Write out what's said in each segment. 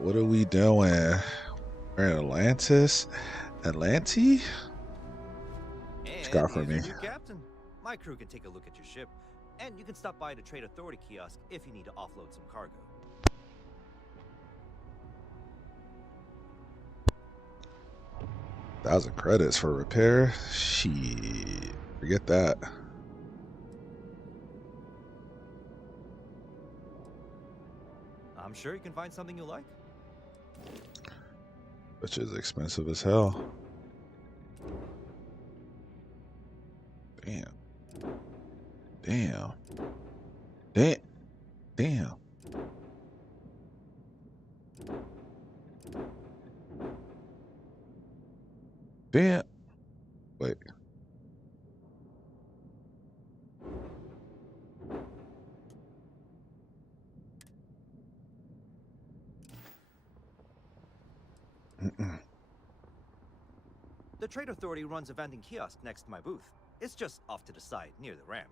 what are we doing? We're in Atlantis? Atlanti? What you And got for here's me? your new captain. My crew can take a look at your ship, and you can stop by the Trade Authority kiosk if you need to offload some cargo. 1,000 credits for repair? Shit. Forget that. I'm sure you can find something you like. Which is expensive as hell. Damn. Damn. Damn. Damn. Damn. Wait. Mm-mm. The Trade Authority runs a vending kiosk next to my booth. It's just off to the side, near the ramp.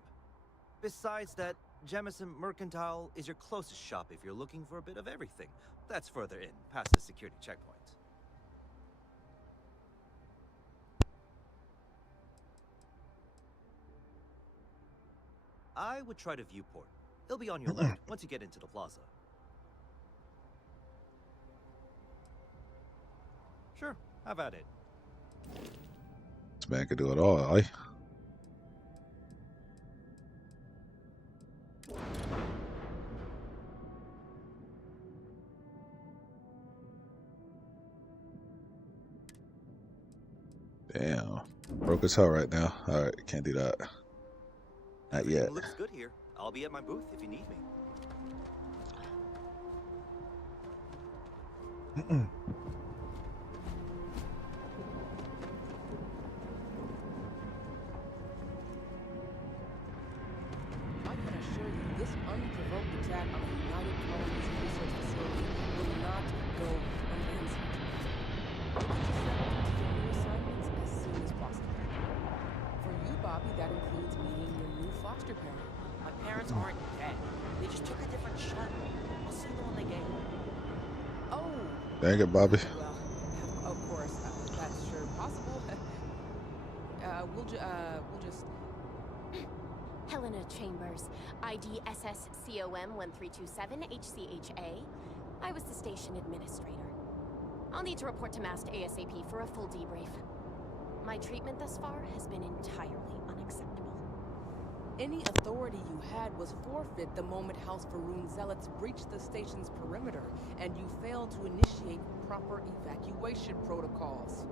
Besides that, Jemison Mercantile is your closest shop if you're looking for a bit of everything. That's further in, past the security checkpoint. I would try the viewport. It'll be on your left Mm-mm. once you get into the plaza. Sure, have at it. This man could do it all, eh? Damn. Broke as hell right now. Alright, can't do that. Not yet. Everything looks good here. I'll be at my booth if you need me. Mm-mm. I can assure you, this unprovoked attack on the United Colonies Research Facility will not go unanswered. We'll get you settled into your new assignments as soon as possible. For you, Bobby, that includes meeting your new foster parent. My parents aren't dead. They just took a different shuttle. I'll see them when they get here. Oh! Dang it, Bobby. Well, of course, that's sure possible. We'll just... Helena Chambers, ID SSCOM 1327 HCHA. I was the station administrator. I'll need to report to MAST ASAP for a full debrief. My treatment thus far has been entirely unacceptable. Any authority you had was forfeit the moment House Faroon zealots breached the station's perimeter, and you failed to initiate proper evacuation protocols.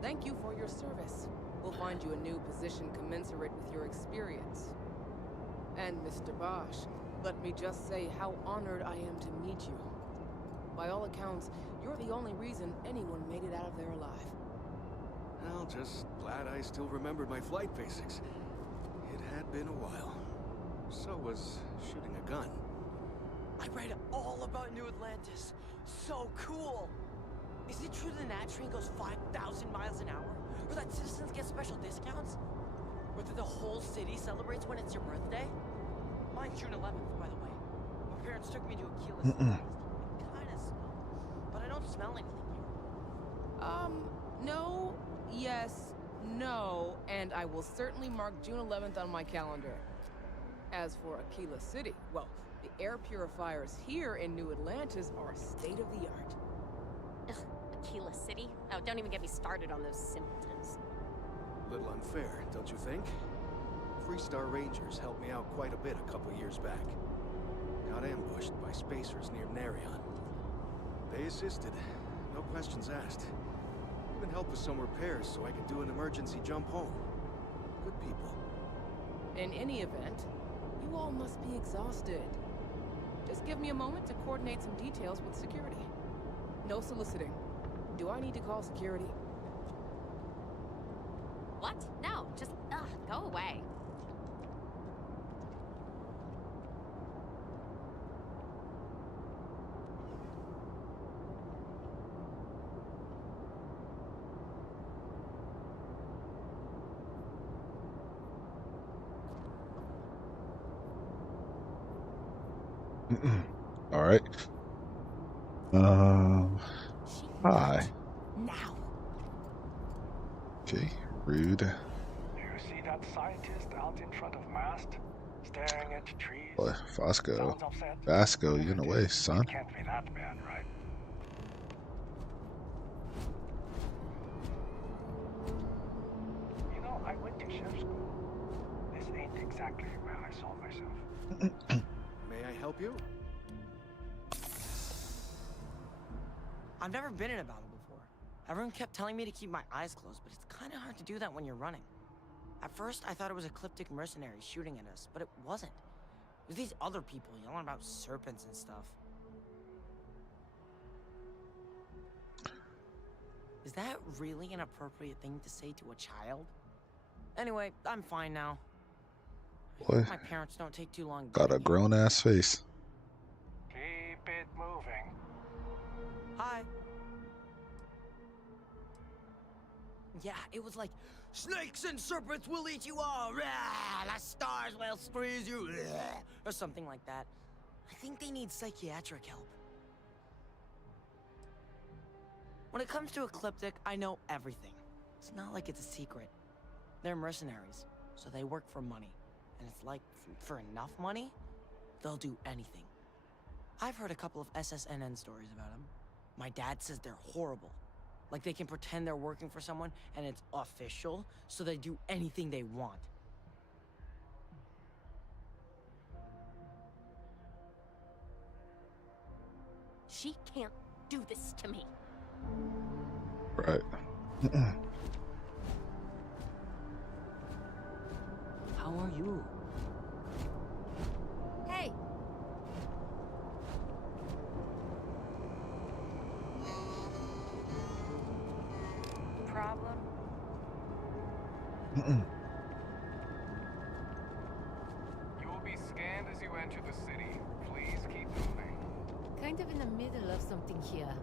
Thank you for your service. We'll find you a new position commensurate with your experience. And Mr. Bosch, let me just say how honored I am to meet you. By all accounts, you're the only reason anyone made it out of there alive. Well, just glad I still remembered my flight basics. It had been a while. So was shooting a gun. I read all about New Atlantis. So cool! Is it true the Nat train goes 5,000 miles an hour? Or that citizens get special discounts? Or that the whole city celebrates when it's your birthday? Mine's June 11th, by the way. My parents took me to Aquila City. It kinda smell. But I don't smell anything here. No, yes, no, and I will certainly mark June 11th on my calendar. As for Aquila City, well, the air purifiers here in New Atlantis are state-of-the-art. Ugh, Aquila City? Oh, don't even get me started on those simpletons. Little unfair, don't you think? Freestar Rangers helped me out quite a bit a couple years back. Got ambushed by spacers near Narion. They assisted, no questions asked. Even helped with some repairs so I could do an emergency jump home. Good people. In any event, you all must be exhausted. Just give me a moment to coordinate some details with security. No soliciting. Do I need to call security? What? No, just, go away. All right. Um, She hi. out. Now. Okay, rude. You see that scientist out in front of mast, staring at trees? Boy, Fosco. Sounds upset. Vasco, you If in the it way, is, son. it can't be that bad, right? You know, I went to chef school. This ain't exactly where I saw myself. May I help you? I've never been in a battle before. Everyone kept telling me to keep my eyes closed, but it's kind of hard to do that when you're running. At first, I thought it was ecliptic mercenaries shooting at us, but it wasn't. It was these other people yelling about serpents and stuff. Is that really an appropriate thing to say to a child? Anyway, I'm fine now. I Boy, hope my parents don't take too long got a getting here. grown ass face. Keep it moving. Hi. Yeah, it was like, snakes and serpents will eat you all. Rah, the stars will squeeze you. Rah, or something like that. I think they need psychiatric help. When it comes to Ecliptic, I know everything. It's not like it's a secret. They're mercenaries, so they work for money. And it's like, for enough money, they'll do anything. I've heard a couple of SSNN stories about them. My dad says they're horrible. Like they can pretend they're working for someone and it's official, so they do anything they want. She can't do this to me. Right. How are you? Hey! Problem? You will be scanned as you enter the city. Please keep moving. Kind of in the middle of something here.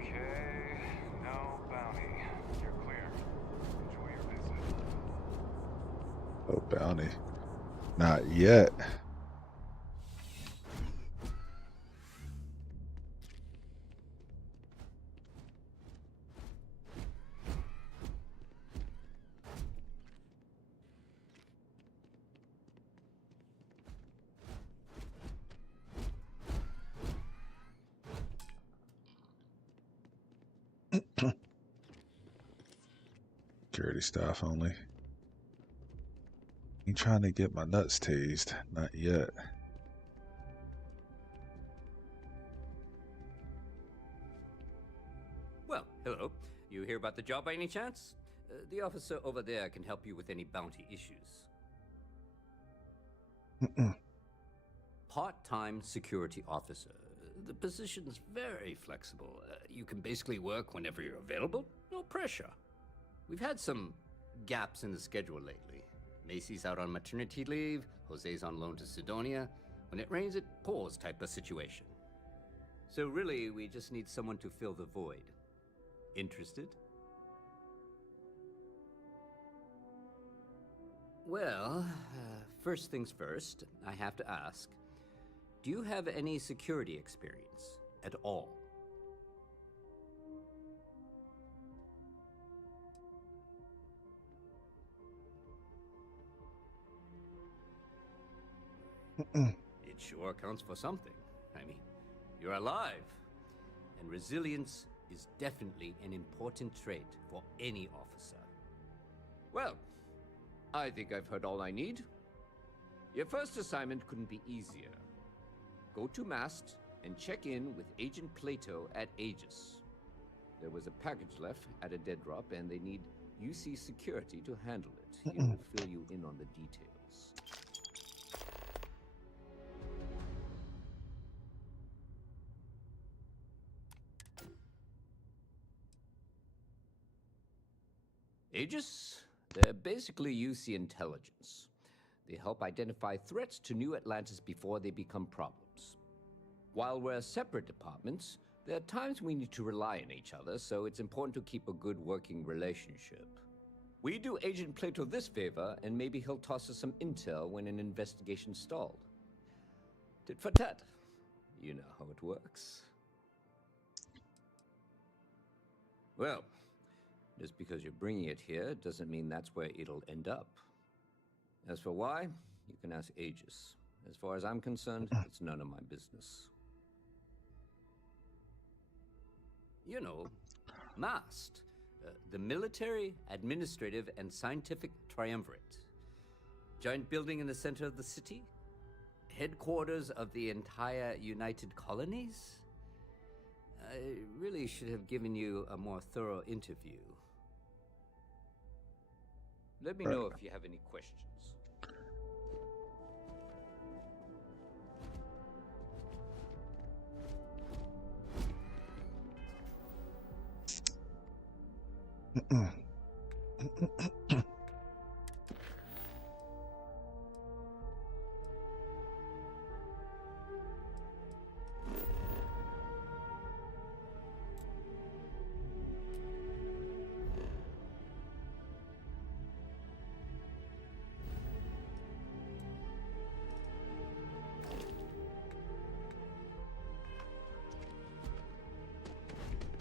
Okay, no bounty. You're clear. Enjoy your visit. Oh, bounty. Not yet. Security staff only. Ain't trying to get my nuts tased. Not yet. Well, hello. You hear about the job by any chance? The officer over there can help you with any bounty issues. part-time security officer. The position's very flexible. You can basically work whenever you're available, no pressure. We've had some gaps in the schedule lately. Macy's out on maternity leave, Jose's on loan to Sidonia. When it rains, it pours type of situation. So really, we just need someone to fill the void. Interested? Well, first things first, I have to ask, do you have any security experience at all? It sure counts for something. I mean, you're alive. And resilience is definitely an important trait for any officer. Well, I think I've heard all I need. Your first assignment couldn't be easier. Go to Mast and check in with Agent Plato at Aegis. There was a package left at a dead drop, and they need UC security to handle it. He will fill you in on the details. Aegis? They're basically UC intelligence. They help identify threats to New Atlantis before they become problems. While we're separate departments, there are times we need to rely on each other, so it's important to keep a good working relationship. We do Agent Plato this favor, and maybe he'll toss us some intel when an investigation stalled. Tit for tat. You know how it works. Well, just because you're bringing it here doesn't mean that's where it'll end up. As for why, you can ask Aegis. As far as I'm concerned, it's none of my business. You know, MAST, the Military, Administrative, and Scientific Triumvirate. Giant building in the center of the city? Headquarters of the entire United Colonies? I really should have given you a more thorough interview. Let me know if you have any questions.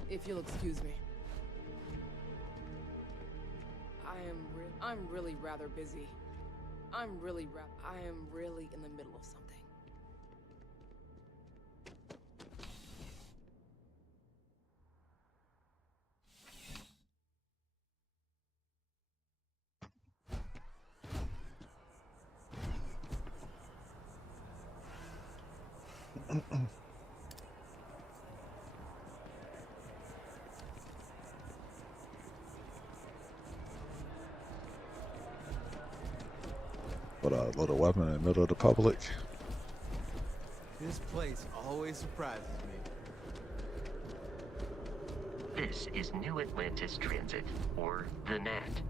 If you'll excuse me. I'm really rather busy. I am really in the middle of something. But a little weapon in the middle of the public. This place always surprises me. This is New Atlantis Transit, or the NAT.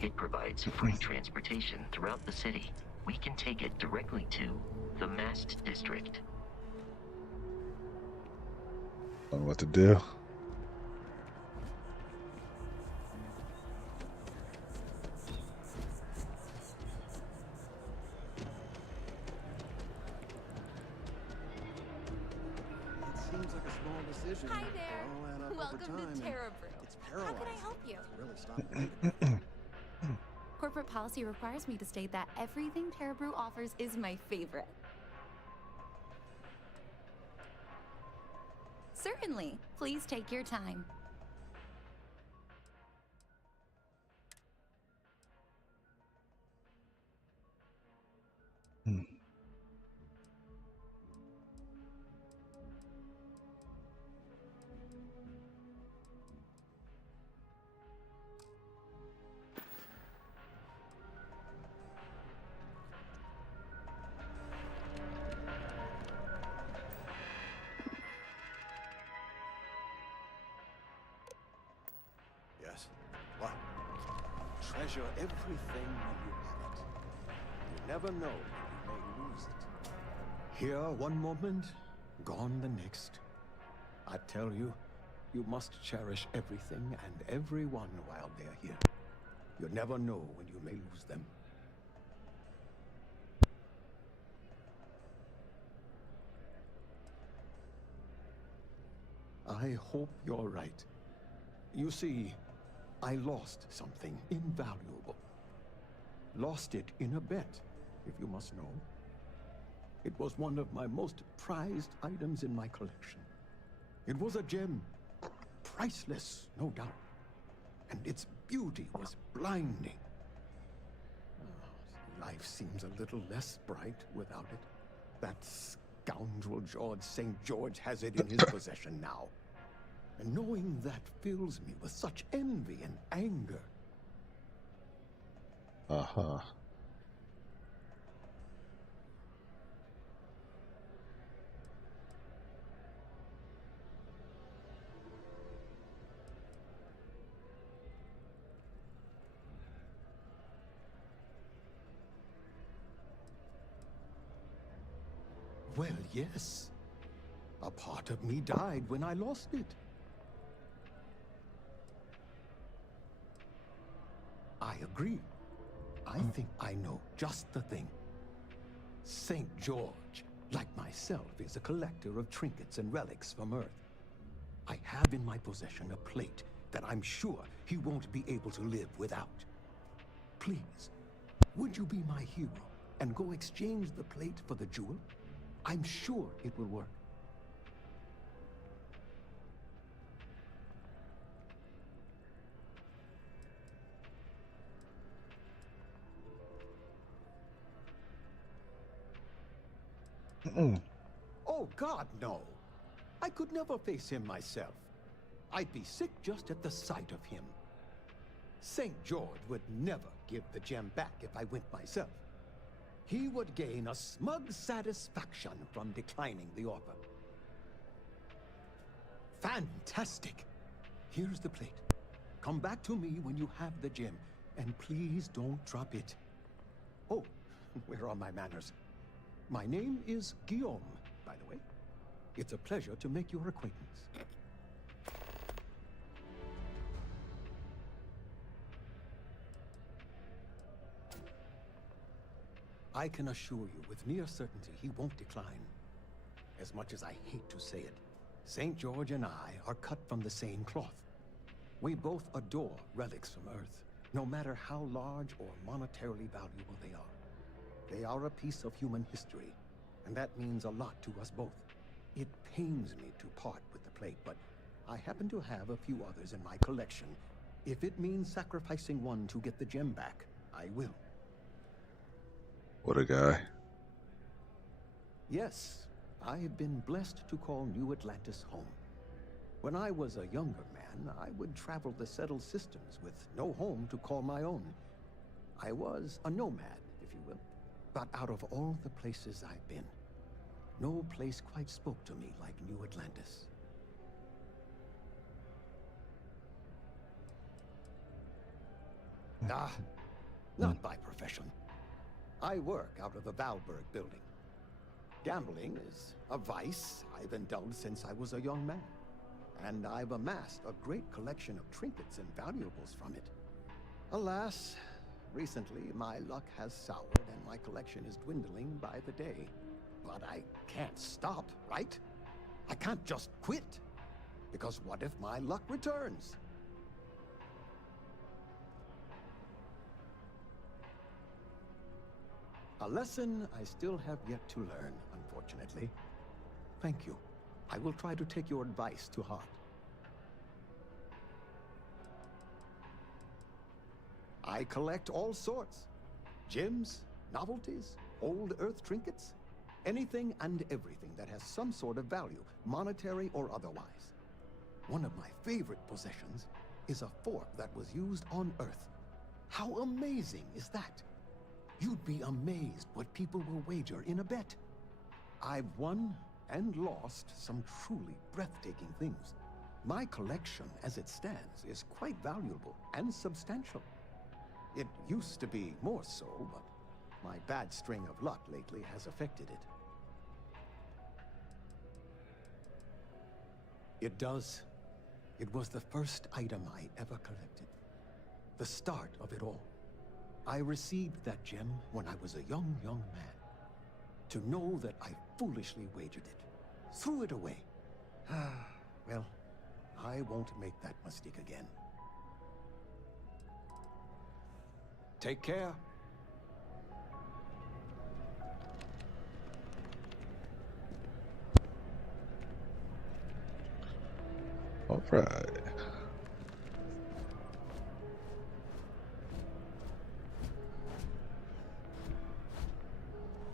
It provides free transportation throughout the city. We can take it directly to the Mast District. Don't know what to do. Hi there. Welcome to Terra Brew. It's How paralyzed. can I help you? Really stop Corporate policy requires me to state that everything Terra Brew offers is my favorite. Certainly. Please take your time. Treasure everything when you have it. You never know when you may lose it. Here one moment, gone the next. I tell you, you must cherish everything and everyone while they're here. You never know when you may lose them. I hope you're right. You see, I lost something invaluable. Lost it in a bet, if you must know. It was one of my most prized items in my collection. It was a gem, priceless, no doubt. And its beauty was blinding. Life seems a little less bright without it. That scoundrel George St. George has it in his possession now. And knowing that fills me with such envy and anger. Uh-huh. Well, yes. A part of me died when I lost it. I agree. I think I know just the thing. St. George, like myself, is a collector of trinkets and relics from Earth. I have in my possession a plate that I'm sure he won't be able to live without. Please, would you be my hero and go exchange the plate for the jewel? I'm sure it will work. Oh, God, no. I could never face him myself. I'd be sick just at the sight of him. St. George would never give the gem back if I went myself. He would gain a smug satisfaction from declining the offer. Fantastic! Here's the plate. Come back to me when you have the gem, and please don't drop it. Oh, where are my manners? My name is Guillaume, by the way. It's a pleasure to make your acquaintance. I can assure you with near certainty he won't decline. As much as I hate to say it, St. George and I are cut from the same cloth. We both adore relics from Earth, no matter how large or monetarily valuable they are. They are a piece of human history, and that means a lot to us both. It pains me to part with the plate, but I happen to have a few others in my collection. If it means sacrificing one to get the gem back, I will. What a guy. Yes, I have been blessed to call New Atlantis home. When I was a younger man, I would travel the settled systems with no home to call my own. I was a nomad, if you will. But out of all the places I've been, no place quite spoke to me like New Atlantis. Not by profession. I work out of the Valberg building. Gambling is a vice I've indulged since I was a young man, and I've amassed a great collection of trinkets and valuables from it. Alas, recently my luck has soured and my collection is dwindling by the day. But I can't stop, right? I can't just quit, because what if my luck returns? A lesson I still have yet to learn, unfortunately. Thank you. I will try to take your advice to heart. I collect all sorts. Gems, novelties, old Earth trinkets. Anything and everything that has some sort of value, monetary or otherwise. One of my favorite possessions is a fork that was used on Earth. How amazing is that? You'd be amazed what people will wager in a bet. I've won and lost some truly breathtaking things. My collection, as it stands, is quite valuable and substantial. It used to be more so, but my bad string of luck lately has affected it. It does. It was the first item I ever collected. The start of it all. I received that gem when I was a young man. To know that I foolishly wagered it, threw it away. Well, I won't make that mistake again. Take care. All right.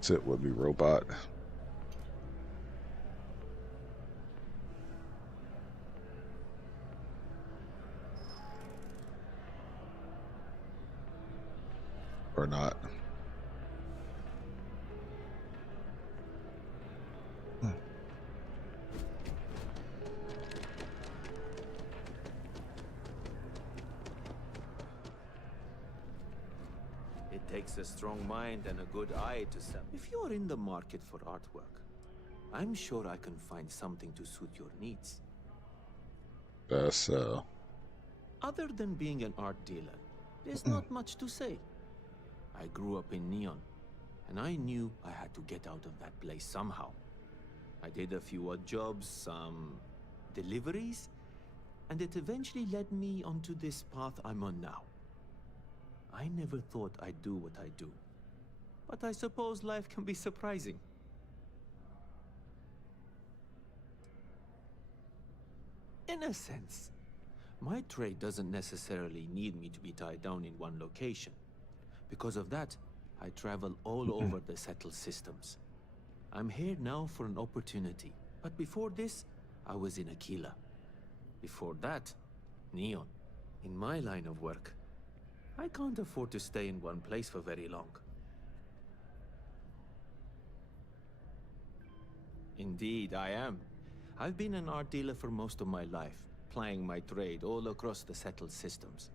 Sit with me, robot. Or not. It takes a strong mind and a good eye to sell. If you're in the market for artwork, I'm sure I can find something to suit your needs. Other than being an art dealer, there's not much to say. I grew up in Neon, and I knew I had to get out of that place somehow. I did a few odd jobs, some deliveries, and it eventually led me onto this path I'm on now. I never thought I'd do what I do, but I suppose life can be surprising. In a sense, my trade doesn't necessarily need me to be tied down in one location. Because of that, I travel all over the settled systems. I'm here now for an opportunity, but before this, I was in Aquila. Before that, Neon. In my line of work, I can't afford to stay in one place for very long. Indeed, I am. I've been an art dealer for most of my life, plying my trade all across the settled systems.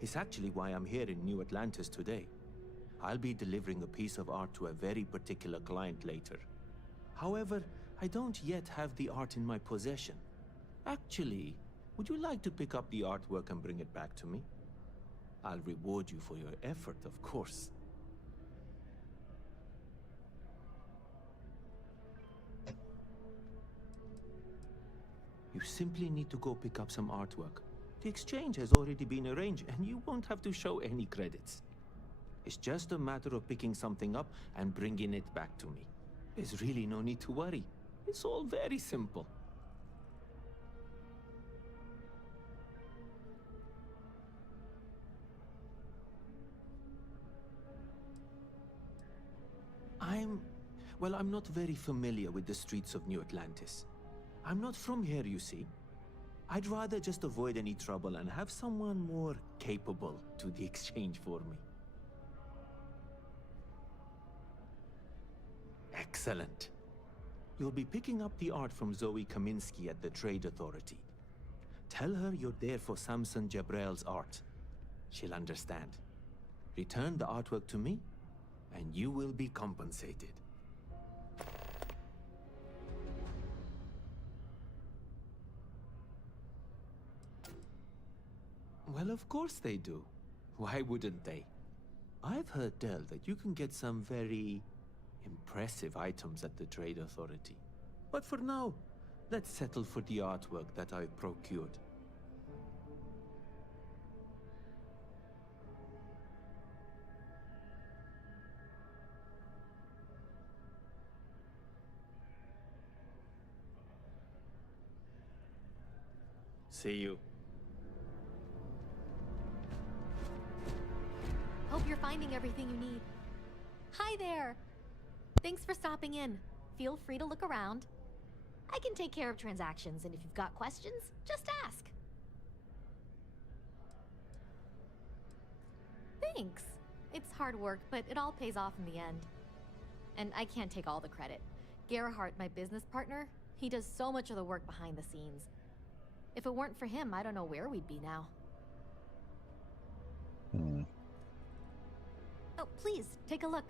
It's actually why I'm here in New Atlantis today. I'll be delivering a piece of art to a very particular client later. However, I don't yet have the art in my possession. Actually, would you like to pick up the artwork and bring it back to me? I'll reward you for your effort, of course. You simply need to go pick up some artwork. The exchange has already been arranged, and you won't have to show any credits. It's just a matter of picking something up and bringing it back to me. There's really no need to worry. It's all very simple. I'm not very familiar with the streets of New Atlantis. I'm not from here, you see. I'd rather just avoid any trouble and have someone more capable do the exchange for me. Excellent. You'll be picking up the art from Zoe Kaminsky at the Trade Authority. Tell her you're there for Samson Jabrel's art. She'll understand. Return the artwork to me, and you will be compensated. Well, of course they do. Why wouldn't they? I've heard tell that you can get some very impressive items at the Trade Authority. But for now, let's settle for the artwork that I've procured. See you. Hope you're finding everything you need. Hi there! Thanks for stopping in. Feel free to look around. I can take care of transactions, and if you've got questions, just ask. Thanks. It's hard work, but it all pays off in the end. And I can't take all the credit. Gerhardt, my business partner, he does so much of the work behind the scenes. If it weren't for him, I don't know where we'd be now. Oh, please, take a look.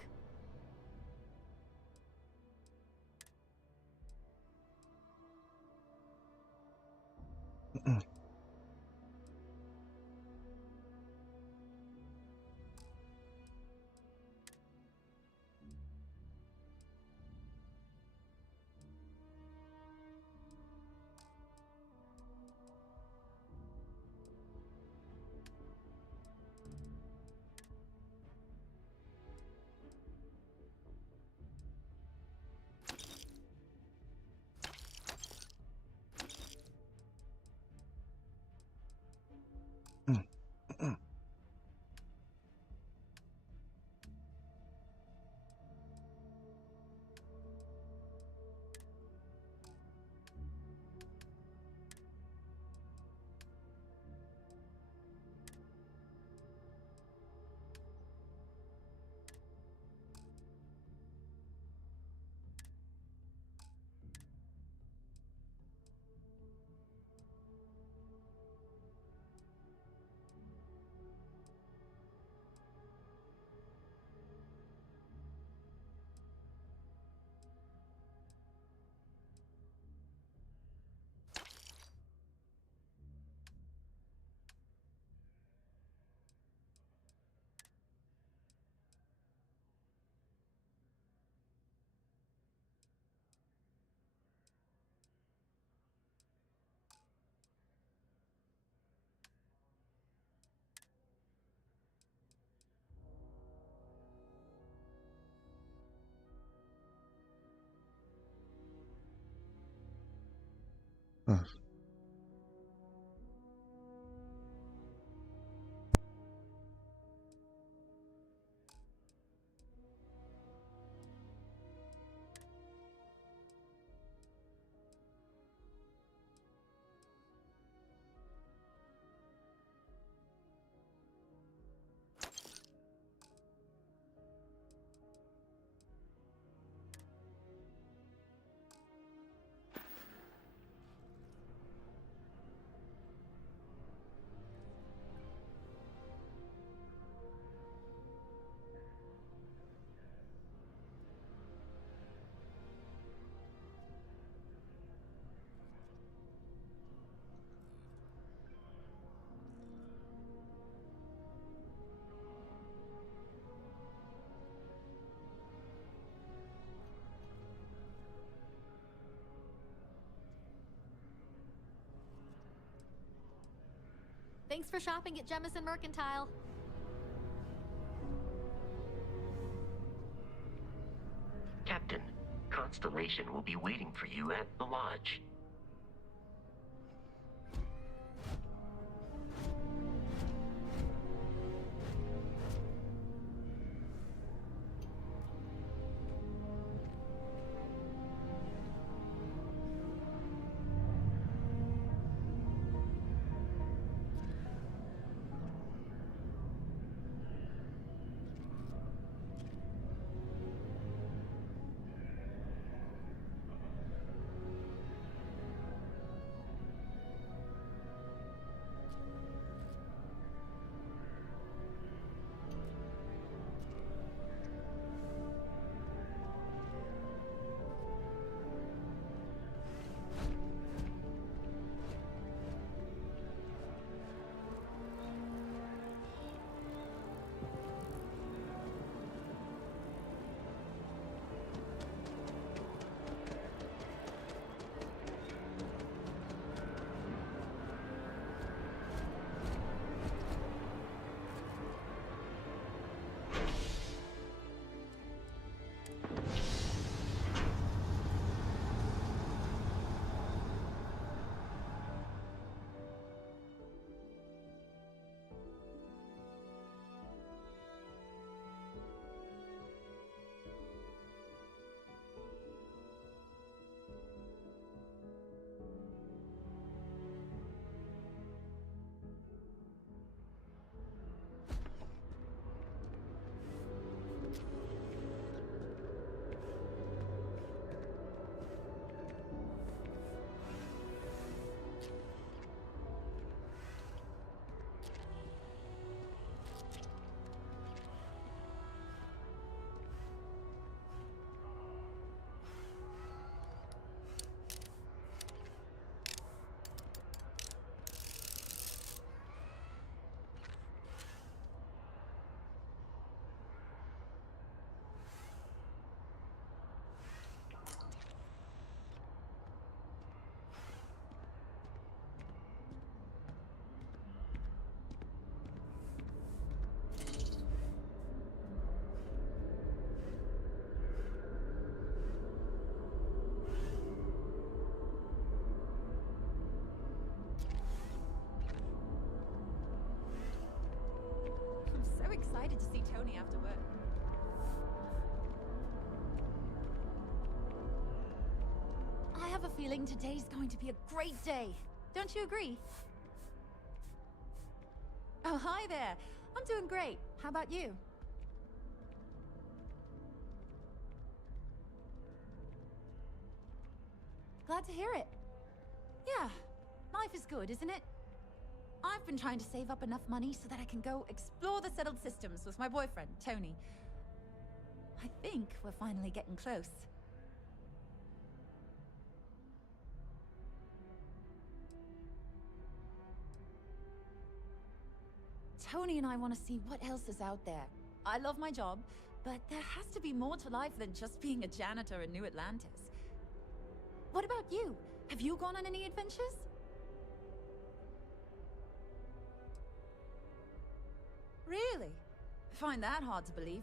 Huh. Thanks for shopping at Jemison Mercantile. Captain, Constellation will be waiting for you at the lodge. feeling today's going to be a great day. Don't you agree? Oh, hi there. I'm doing great. How about you? Glad to hear it. Yeah, life is good, isn't it? I've been trying to save up enough money so that I can go explore the settled systems with my boyfriend, Tony. I think we're finally getting close. Tony and I want to see what else is out there. I love my job, but there has to be more to life than just being a janitor in New Atlantis. What about you? Have you gone on any adventures? Really? I find that hard to believe.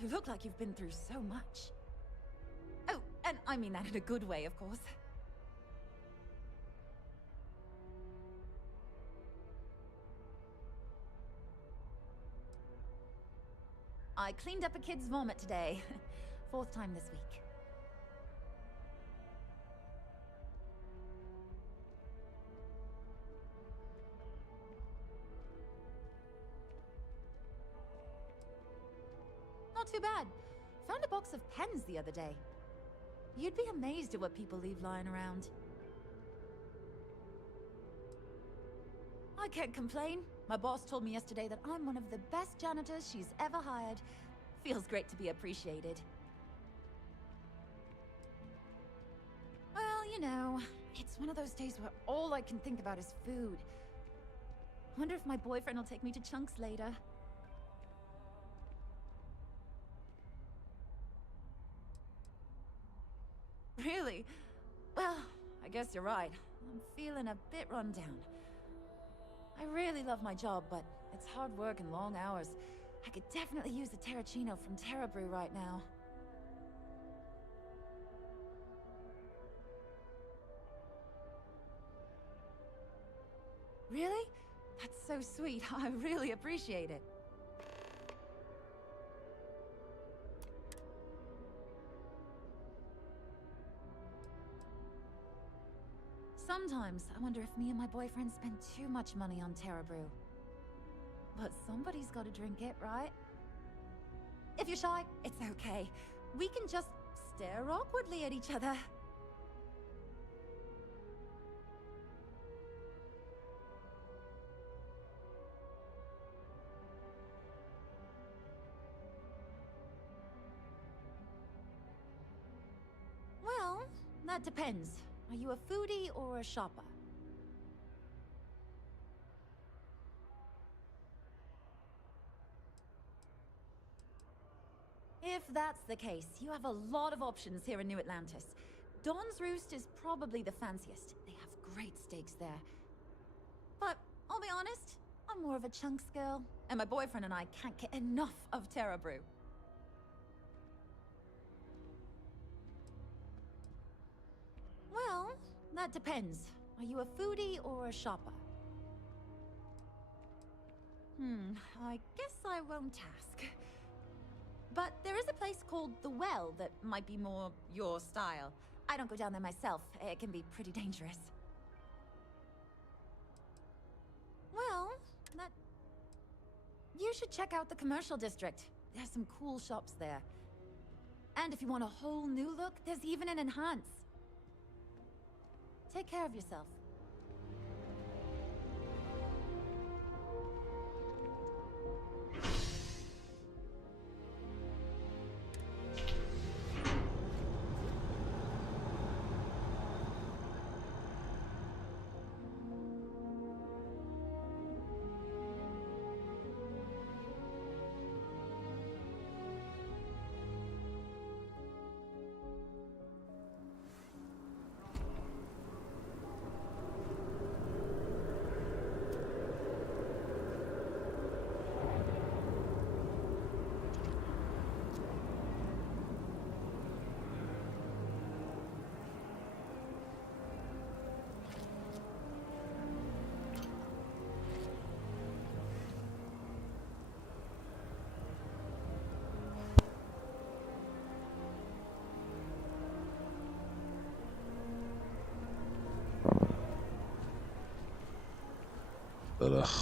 You look like you've been through so much. Oh, and I mean that in a good way, of course. I cleaned up a kid's vomit today. 4th time this week. Not too bad. Found a box of pens the other day. You'd be amazed at what people leave lying around. I can't complain. My boss told me yesterday that I'm one of the best janitors she's ever hired. Feels great to be appreciated. Well, you know, it's one of those days where all I can think about is food. Wonder if my boyfriend will take me to Chunks later. Really? Well, I guess you're right. I'm feeling a bit run down. I really love my job, but it's hard work and long hours. I could definitely use a Terracino from Terra Brew right now. Really? That's so sweet. I really appreciate it. Sometimes I wonder if me and my boyfriend spend too much money on Terra Brew. But somebody's got to drink it, right? If you're shy, it's okay. We can just stare awkwardly at each other. Well, that depends. Are you a foodie or a shopper? If that's the case, you have a lot of options here in New Atlantis. Dawn's Roost is probably the fanciest. They have great steaks there. But I'll be honest, I'm more of a Chunks girl, and my boyfriend and I can't get enough of Terra Brew. Well, that depends. Are you a foodie or a shopper? I guess I won't ask. But there is a place called The Well that might be more your style. I don't go down there myself. It can be pretty dangerous. Well, you should check out the commercial district. There's some cool shops there. And if you want a whole new look, there's even an enhance. Take care of yourself.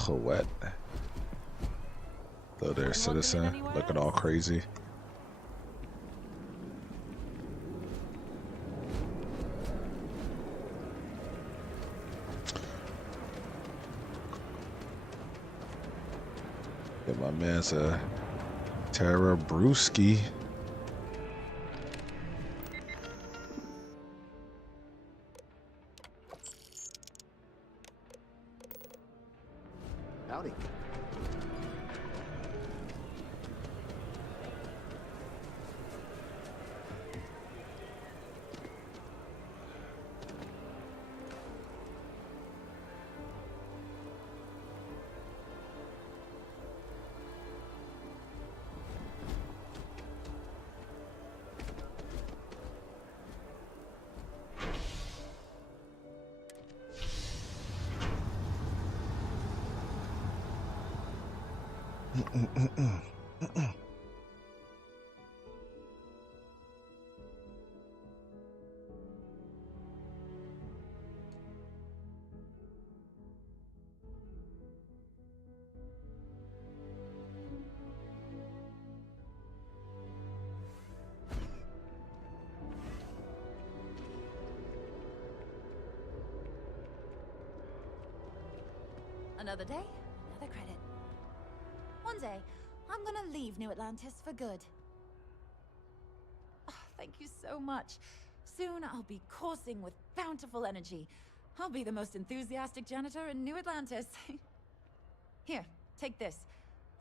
wet. Though there, citizen, looking all crazy. Yeah, my man's a Terra Brewski. Howdy. Another day, another credit. One day, I'm gonna leave New Atlantis for good. Oh, thank you so much. Soon I'll be coursing with bountiful energy. I'll be the most enthusiastic janitor in New Atlantis. Here, take this.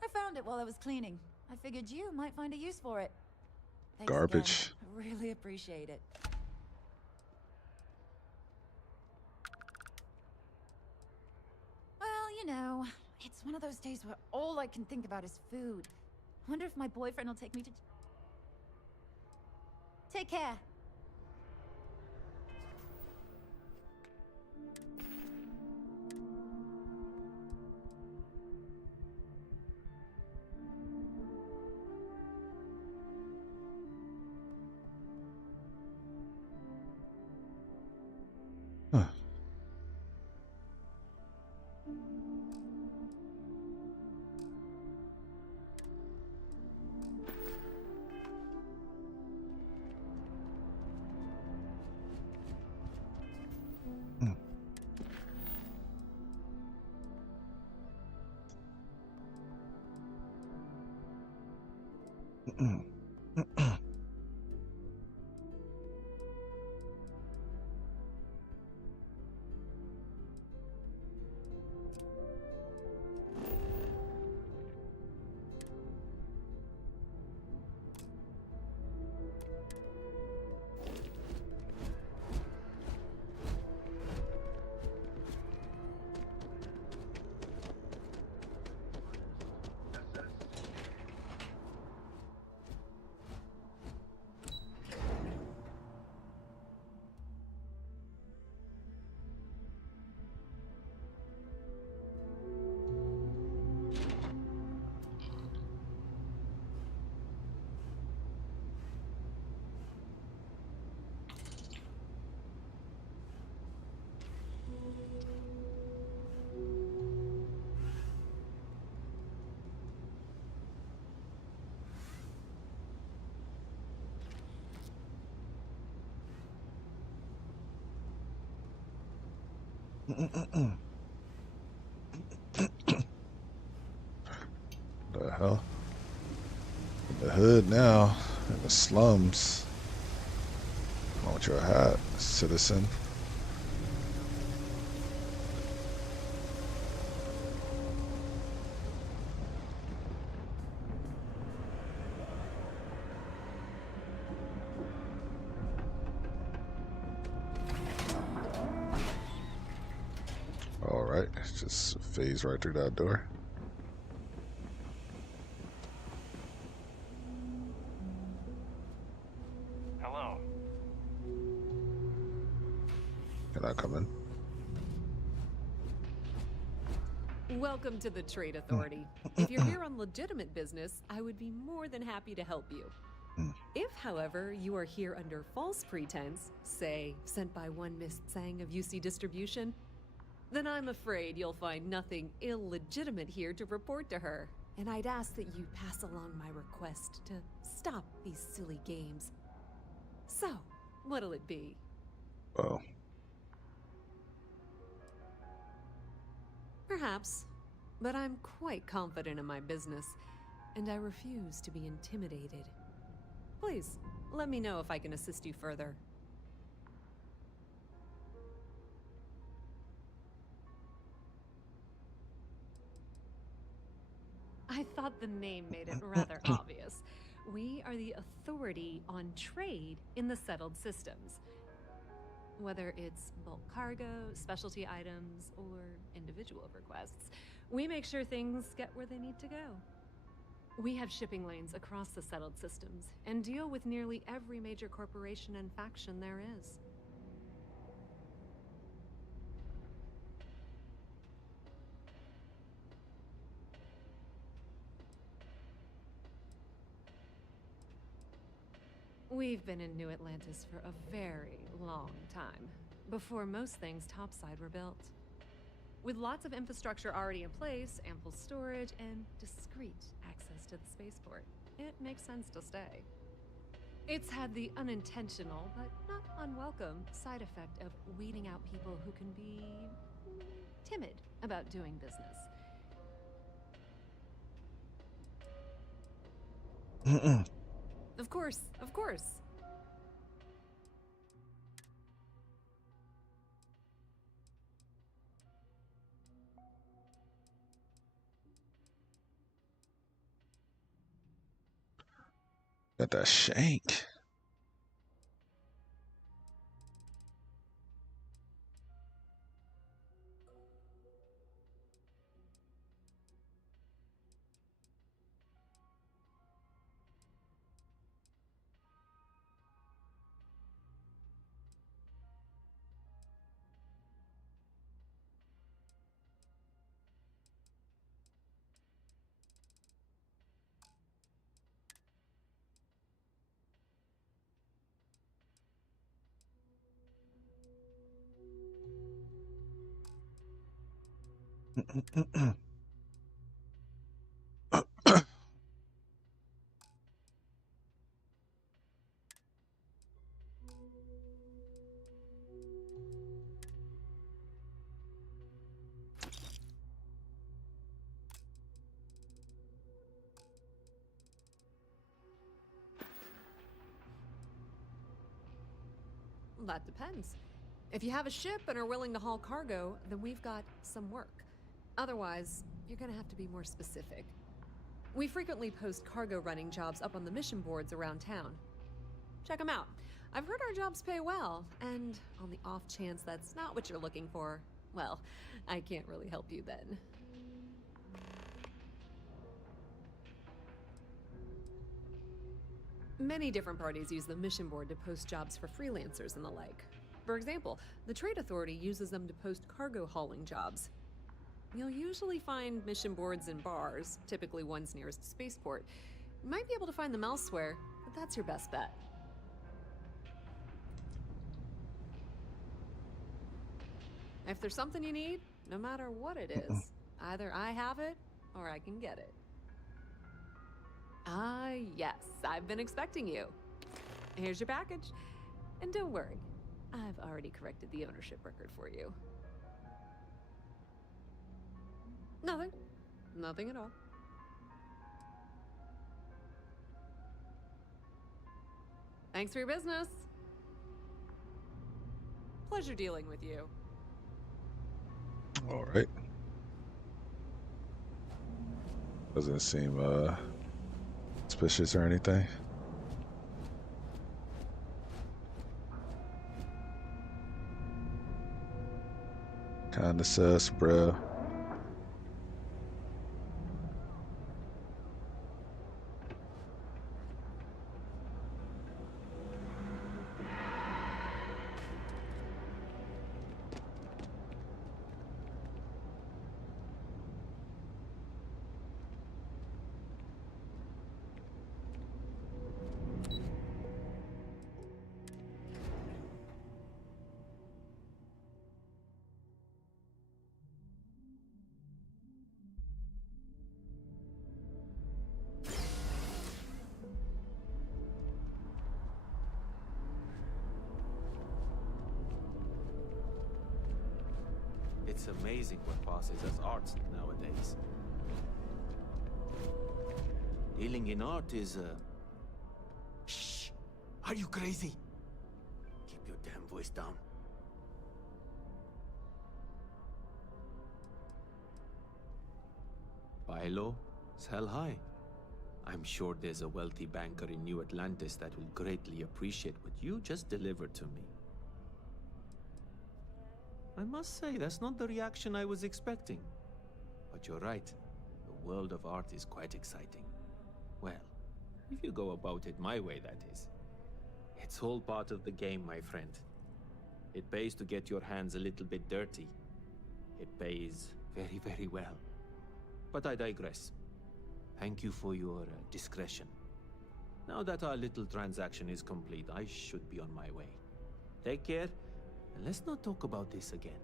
I found it while I was cleaning. I figured you might find a use for it. Thanks Garbage. again. I really appreciate it. Well, you know, it's one of those days where all I can think about is food. I wonder if my boyfriend will take me to... Take care. Huh. The hell? In the hood now, in the slums. I want your hat, citizen. All right, just phase right through that door. Hello. Can I come in? Welcome to the Trade Authority. If you're here on legitimate business, I would be more than happy to help you. If, however, you are here under false pretense, say, sent by one Miss Tsang of UC Distribution, Then I'm afraid you'll find nothing illegitimate here to report to her. And I'd ask that you pass along my request to stop these silly games. So, what'll it be? Well, Perhaps, but I'm quite confident in my business, and I refuse to be intimidated. Please, let me know if I can assist you further. I thought the name made it rather obvious. We are the authority on trade in the settled systems. Whether it's bulk cargo, specialty items, or individual requests, we make sure things get where they need to go. We have shipping lanes across the settled systems and deal with nearly every major corporation and faction there is. We've been in New Atlantis for a very long time, before most things topside were built. With lots of infrastructure already in place, ample storage, and discreet access to the spaceport, it makes sense to stay. It's had the unintentional, but not unwelcome, side effect of weeding out people who can be timid about doing business. Of course, of course. got that shank. That depends. If you have a ship and are willing to haul cargo, then we've got some work. Otherwise, you're gonna have to be more specific. We frequently post cargo running jobs up on the mission boards around town. Check them out. I've heard our jobs pay well, and on the off chance that's not what you're looking for, well, I can't really help you then. Many different parties use the mission board to post jobs for freelancers and the like. For example, the Trade Authority uses them to post cargo hauling jobs. You'll usually find mission boards in bars, typically ones nearest a spaceport. You might be able to find them elsewhere, but that's your best bet. If there's something you need, no matter what it is, either I have it or I can get it. Ah, yes, I've been expecting you. Here's your package. And don't worry, I've already corrected the ownership record for you. Nothing. Nothing at all. Thanks for your business. Pleasure dealing with you. All right. Doesn't seem suspicious or anything. Kinda sus, bro. It's amazing what passes as art nowadays. Dealing in art is Shh! Are you crazy? Keep your damn voice down. Buy low, sell high. I'm sure there's a wealthy banker in New Atlantis that will greatly appreciate what you just delivered to me. I must say, that's not the reaction I was expecting. But you're right. The world of art is quite exciting. Well, if you go about it my way, that is. It's all part of the game, my friend. It pays to get your hands a little bit dirty. It pays very, very well. But I digress. Thank you for your discretion. Now that our little transaction is complete, I should be on my way. Take care, and let's not talk about this again.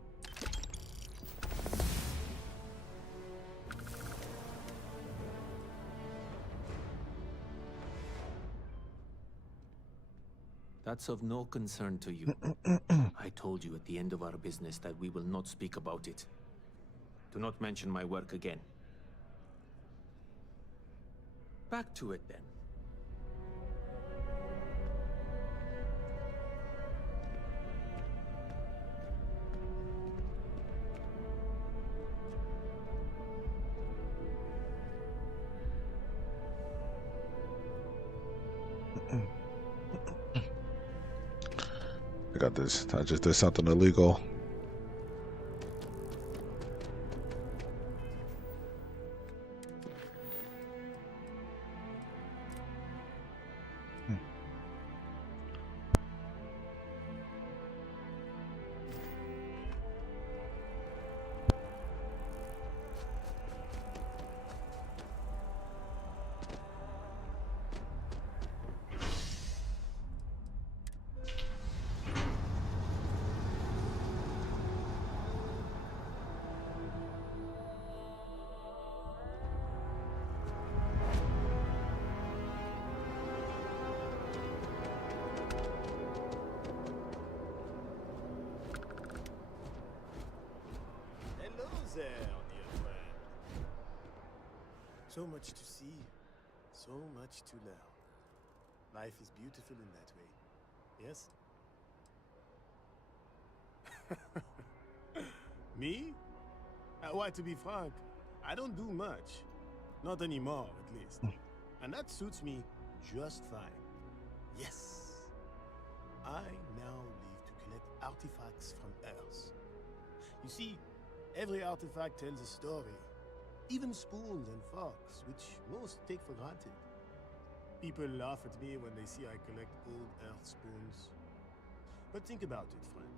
That's of no concern to you. I told you at the end of our business that we will not speak about it. Do not mention my work again. Back to it then. I got this. I just did something illegal. There, dear friend. So much to see, so much to learn. Life is beautiful in that way, yes? Me? Why, to be frank, I don't do much. Not anymore, at least. And that suits me just fine. Yes. I now live to collect artifacts from Earth. You see, every artifact tells a story. Even spoons and forks, which most take for granted. People laugh at me when they see I collect old Earth spoons. But think about it, friend.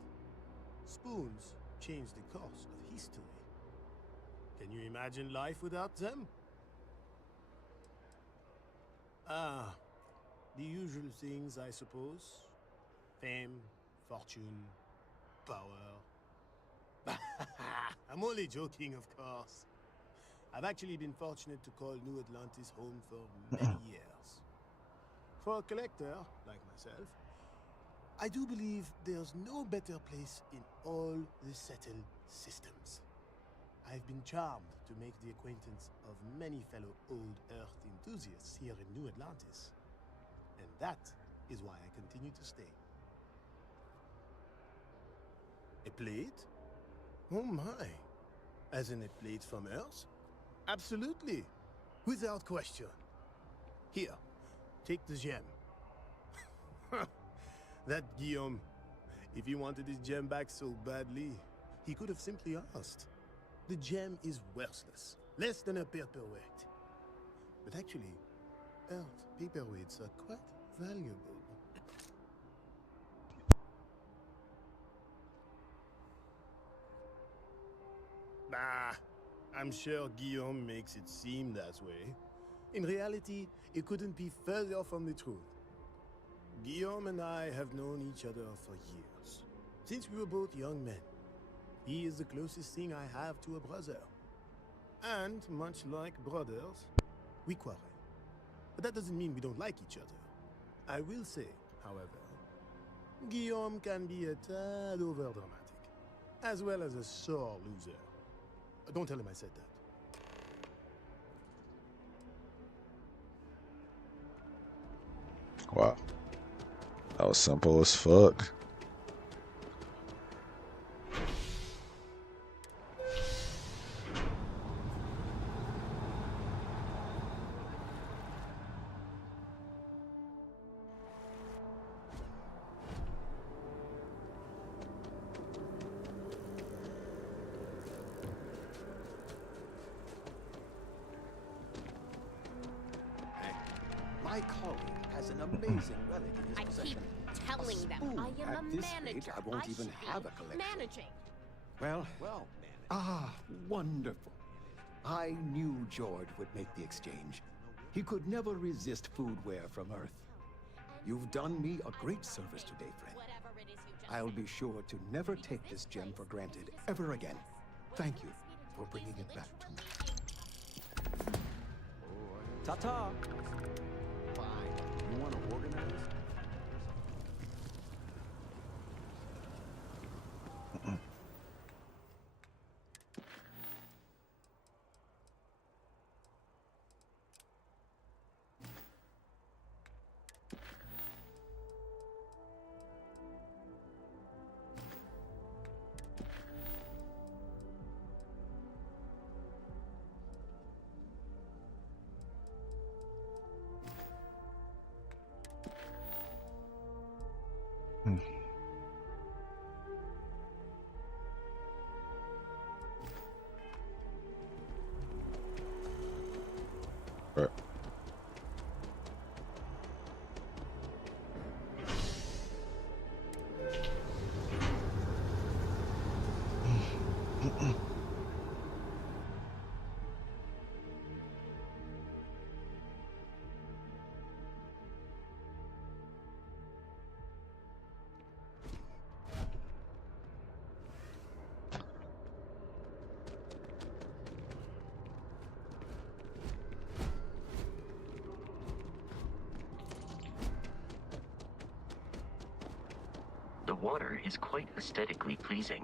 Spoons change the course of history. Can you imagine life without them? Ah, the usual things, I suppose. Fame, fortune, power. I'm only joking, of course. I've actually been fortunate to call New Atlantis home for many years. For a collector, like myself, I do believe there's no better place in all the settled systems. I've been charmed to make the acquaintance of many fellow old Earth enthusiasts here in New Atlantis. And that is why I continue to stay. A plate? Oh my! As in a plate from Earth? Absolutely! Without question. Here, take the gem. That Guillaume, if he wanted his gem back so badly, he could have simply asked. The gem is worthless, less than a paperweight. But actually, Earth paperweights are quite valuable. Bah, I'm sure Guillaume makes it seem that way. In reality, it couldn't be further from the truth. Guillaume and I have known each other for years, since we were both young men. He is the closest thing I have to a brother. And, much like brothers, we quarrel. But that doesn't mean we don't like each other. I will say, however, Guillaume can be a tad overdramatic. as well as a sore loser. Don't tell him I said that. Wow. That was simple as fuck. My colleague has an amazing relic in his I possession. keep telling them I am At a this manager. stage, I won't even should have be a collection. managing. Well, wonderful. I knew George would make the exchange. He could never resist foodware from Earth. You've done me a great service today, friend. I'll be sure to never take this gem for granted ever again. Thank you for bringing it back to me. Ta-ta! Fine. You want to organize? Right. The water is quite aesthetically pleasing,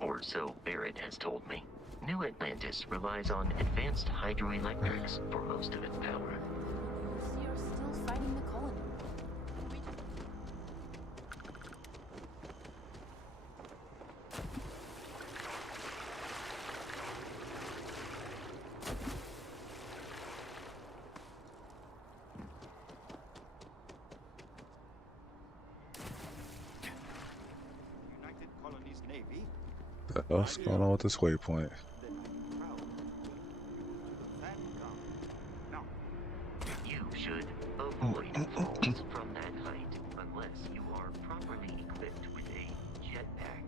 or so Barrett has told me. New Atlantis relies on advanced hydroelectrics for most of its power. You're still fighting the colony. United Colonies Navy. What the hell's going on with this waypoint? You should avoid falls from that height unless you are properly equipped with a jetpack.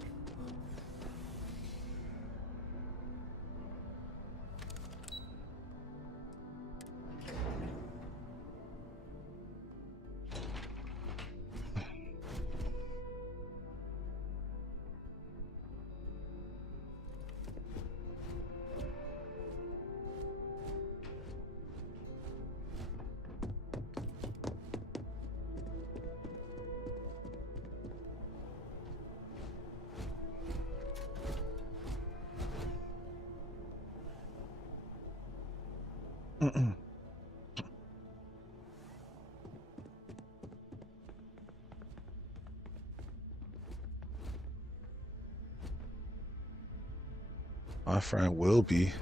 My friend will be.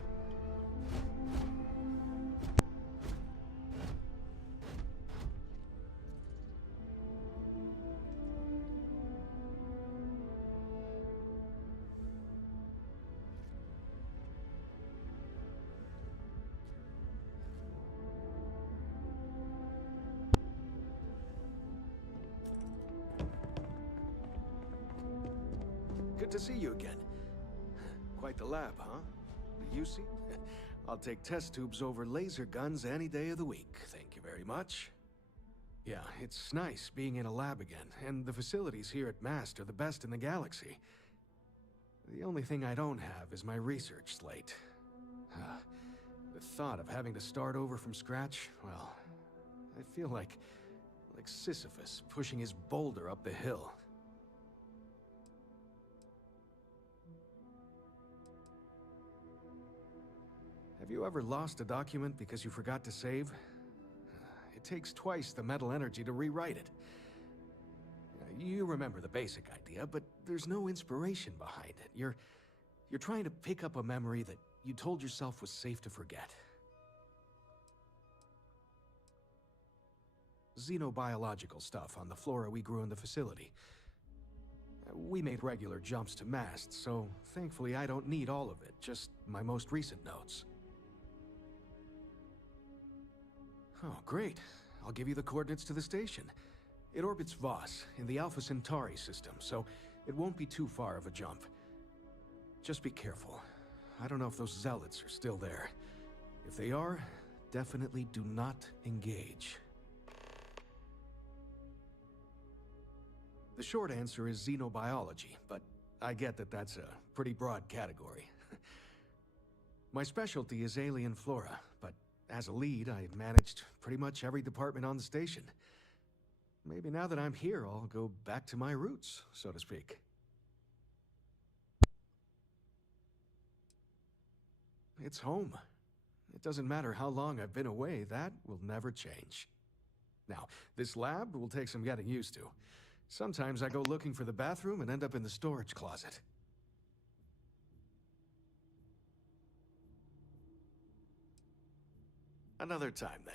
Good to see you again. Quite the lab, huh? The UC? I'll take test tubes over laser guns any day of the week. Thank you very much. Yeah, it's nice being in a lab again, and the facilities here at MAST are the best in the galaxy. The only thing I don't have is my research slate. The thought of having to start over from scratch, well, I feel like Sisyphus pushing his boulder up the hill. you ever lost a document because you forgot to save? It takes twice the mental energy to rewrite it. You remember the basic idea, but there's no inspiration behind it. You're trying to pick up a memory that you told yourself was safe to forget. Xenobiological stuff on the flora we grew in the facility. We made regular jumps to masts, so thankfully I don't need all of it, just my most recent notes. Oh, great. I'll give you the coordinates to the station. It orbits Voss, in the Alpha Centauri system, so it won't be too far of a jump. Just be careful. I don't know if those zealots are still there. If they are, definitely do not engage. The short answer is xenobiology, but I get that that's a pretty broad category. My specialty is alien flora, but as a lead, I've managed pretty much every department on the station. Maybe now that I'm here, I'll go back to my roots, so to speak. It's home. It doesn't matter how long I've been away, that will never change. Now, this lab will take some getting used to. Sometimes I go looking for the bathroom and end up in the storage closet. Another time, then.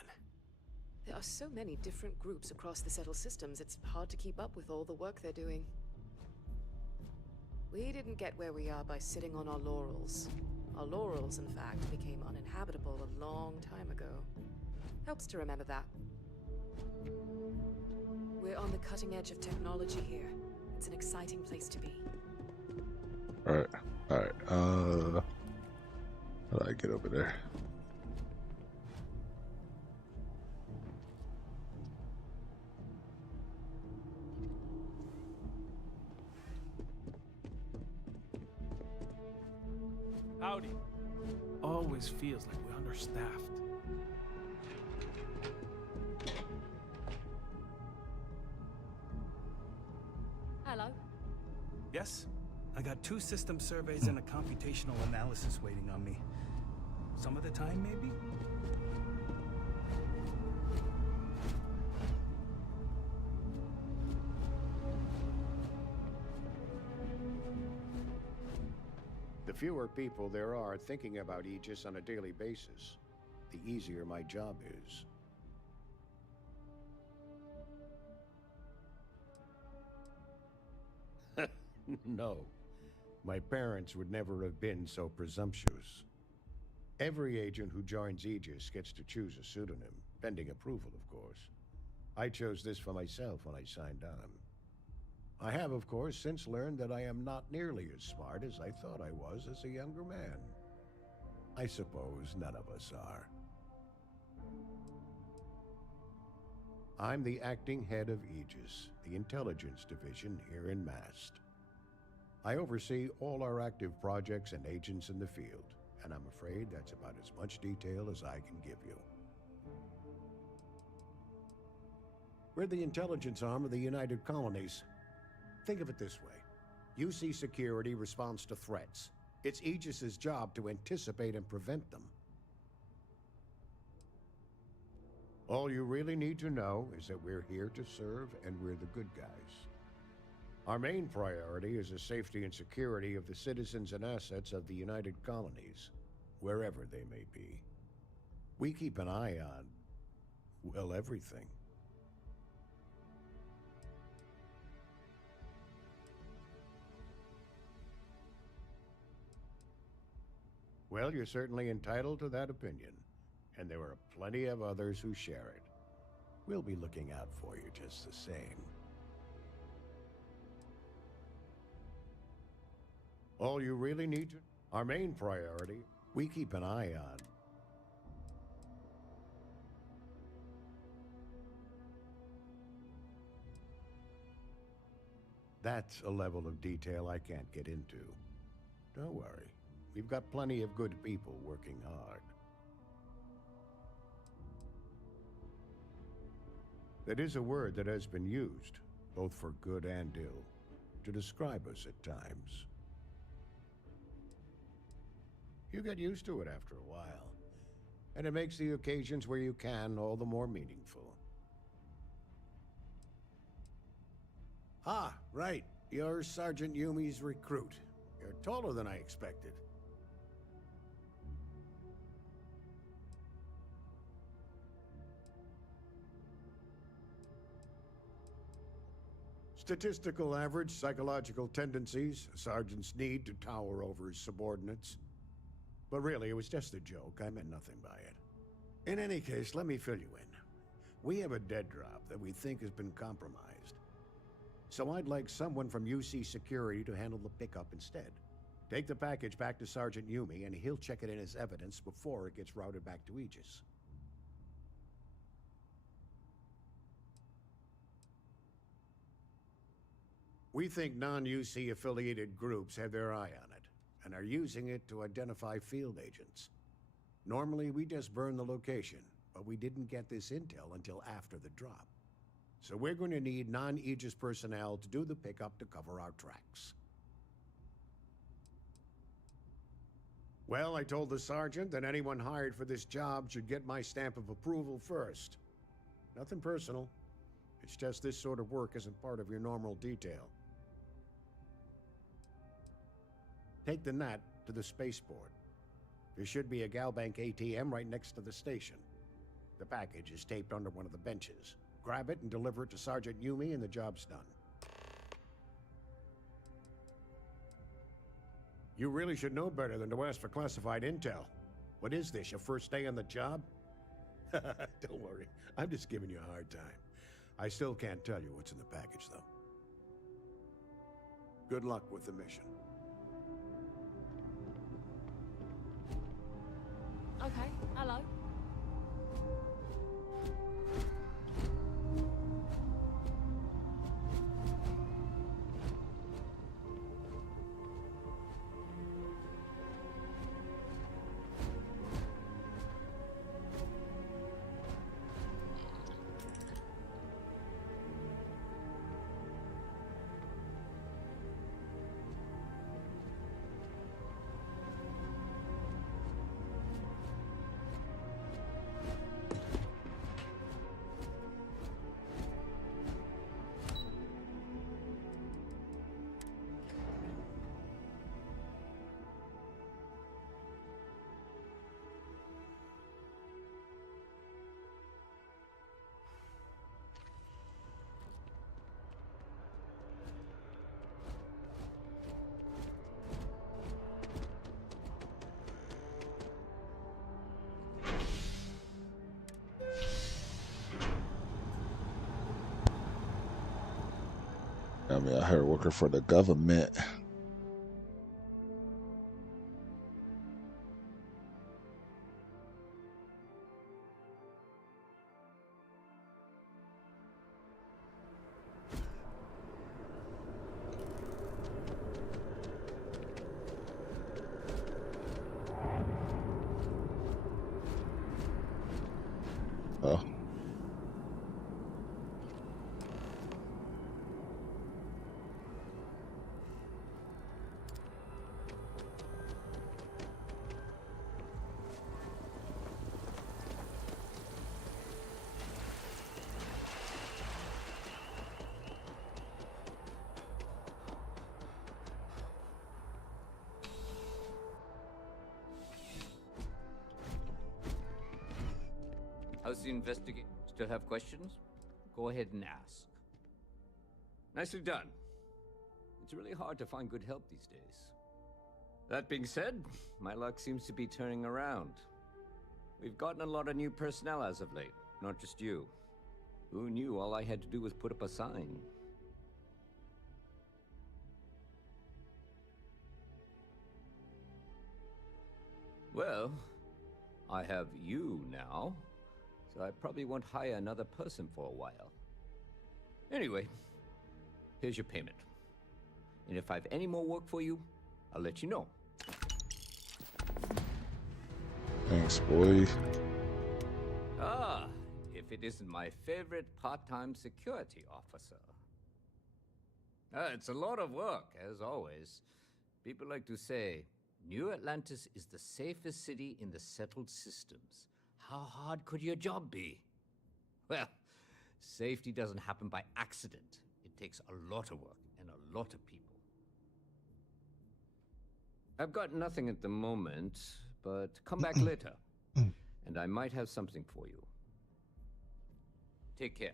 There are so many different groups across the settled systems, it's hard to keep up with all the work they're doing. We didn't get where we are by sitting on our laurels. Our laurels, in fact, became uninhabitable a long time ago. Helps to remember that. We're on the cutting edge of technology here. It's an exciting place to be. Alright. How do I get over there? Howdy. Always feels like we're understaffed. Hello. Yes? I got 2 system surveys and a computational analysis waiting on me. Some of the time, maybe? The fewer people there are thinking about Aegis on a daily basis, the easier my job is. No. My parents would never have been so presumptuous. Every agent who joins Aegis gets to choose a pseudonym, pending approval, of course. I chose this for myself when I signed on. I have, of course, since learned that I am not nearly as smart as I thought I was as a younger man. I suppose none of us are. I'm the acting head of Aegis, the intelligence division here in Mast. I oversee all our active projects and agents in the field, and I'm afraid that's about as much detail as I can give you. We're the intelligence arm of the United Colonies. Think of it this way. UC Security responds to threats. It's Aegis's job to anticipate and prevent them. All you really need to know is that we're here to serve and we're the good guys. Our main priority is the safety and security of the citizens and assets of the United Colonies, wherever they may be. We keep an eye on, well, everything. Well, you're certainly entitled to that opinion, and there are plenty of others who share it. We'll be looking out for you just the same. All you really need to... Our main priority, we keep an eye on. That's a level of detail I can't get into. Don't worry. We've got plenty of good people working hard. That is a word that has been used, both for good and ill, to describe us at times. You get used to it after a while. And it makes the occasions where you can all the more meaningful. Ah, right. You're Sergeant Yumi's recruit. You're taller than I expected. Statistical average, psychological tendencies, a sergeant's need to tower over his subordinates. But really, it was just a joke. I meant nothing by it. In any case, let me fill you in. We have a dead drop that we think has been compromised. So I'd like someone from UC Security to handle the pickup instead. Take the package back to Sergeant Yumi, and he'll check it in as evidence before it gets routed back to Aegis. We think non-UC affiliated groups have their eye on it, and are using it to identify field agents. Normally, we just burn the location, but we didn't get this intel until after the drop. So we're going to need non-Aegis personnel to do the pickup to cover our tracks. Well, I told the sergeant that anyone hired for this job should get my stamp of approval first. Nothing personal. It's just this sort of work isn't part of your normal detail. Take the Nat to the spaceport. There should be a Galbank ATM right next to the station. The package is taped under one of the benches. Grab it and deliver it to Sergeant Yumi and the job's done. You really should know better than to ask for classified intel. What is this, your first day on the job? Don't worry, I'm just giving you a hard time. I still can't tell you what's in the package, though. Good luck with the mission. Okay, hello. I mean, I heard working for the government. Oh. How's the investigation? Still have questions? Go ahead and ask. Nicely done. It's really hard to find good help these days. That being said, my luck seems to be turning around. We've gotten a lot of new personnel as of late, not just you. Who knew all I had to do was put up a sign? Well, I have you now, so I probably won't hire another person for a while. Anyway, here's your payment. And if I have any more work for you, I'll let you know. Thanks, boy. Ah, if it isn't my favorite part-time security officer. It's a lot of work, as always. People like to say, New Atlantis is the safest city in the settled systems. How hard could your job be? Well, safety doesn't happen by accident. It takes a lot of work and a lot of people. I've got nothing at the moment, but come back later, and I might have something for you. Take care.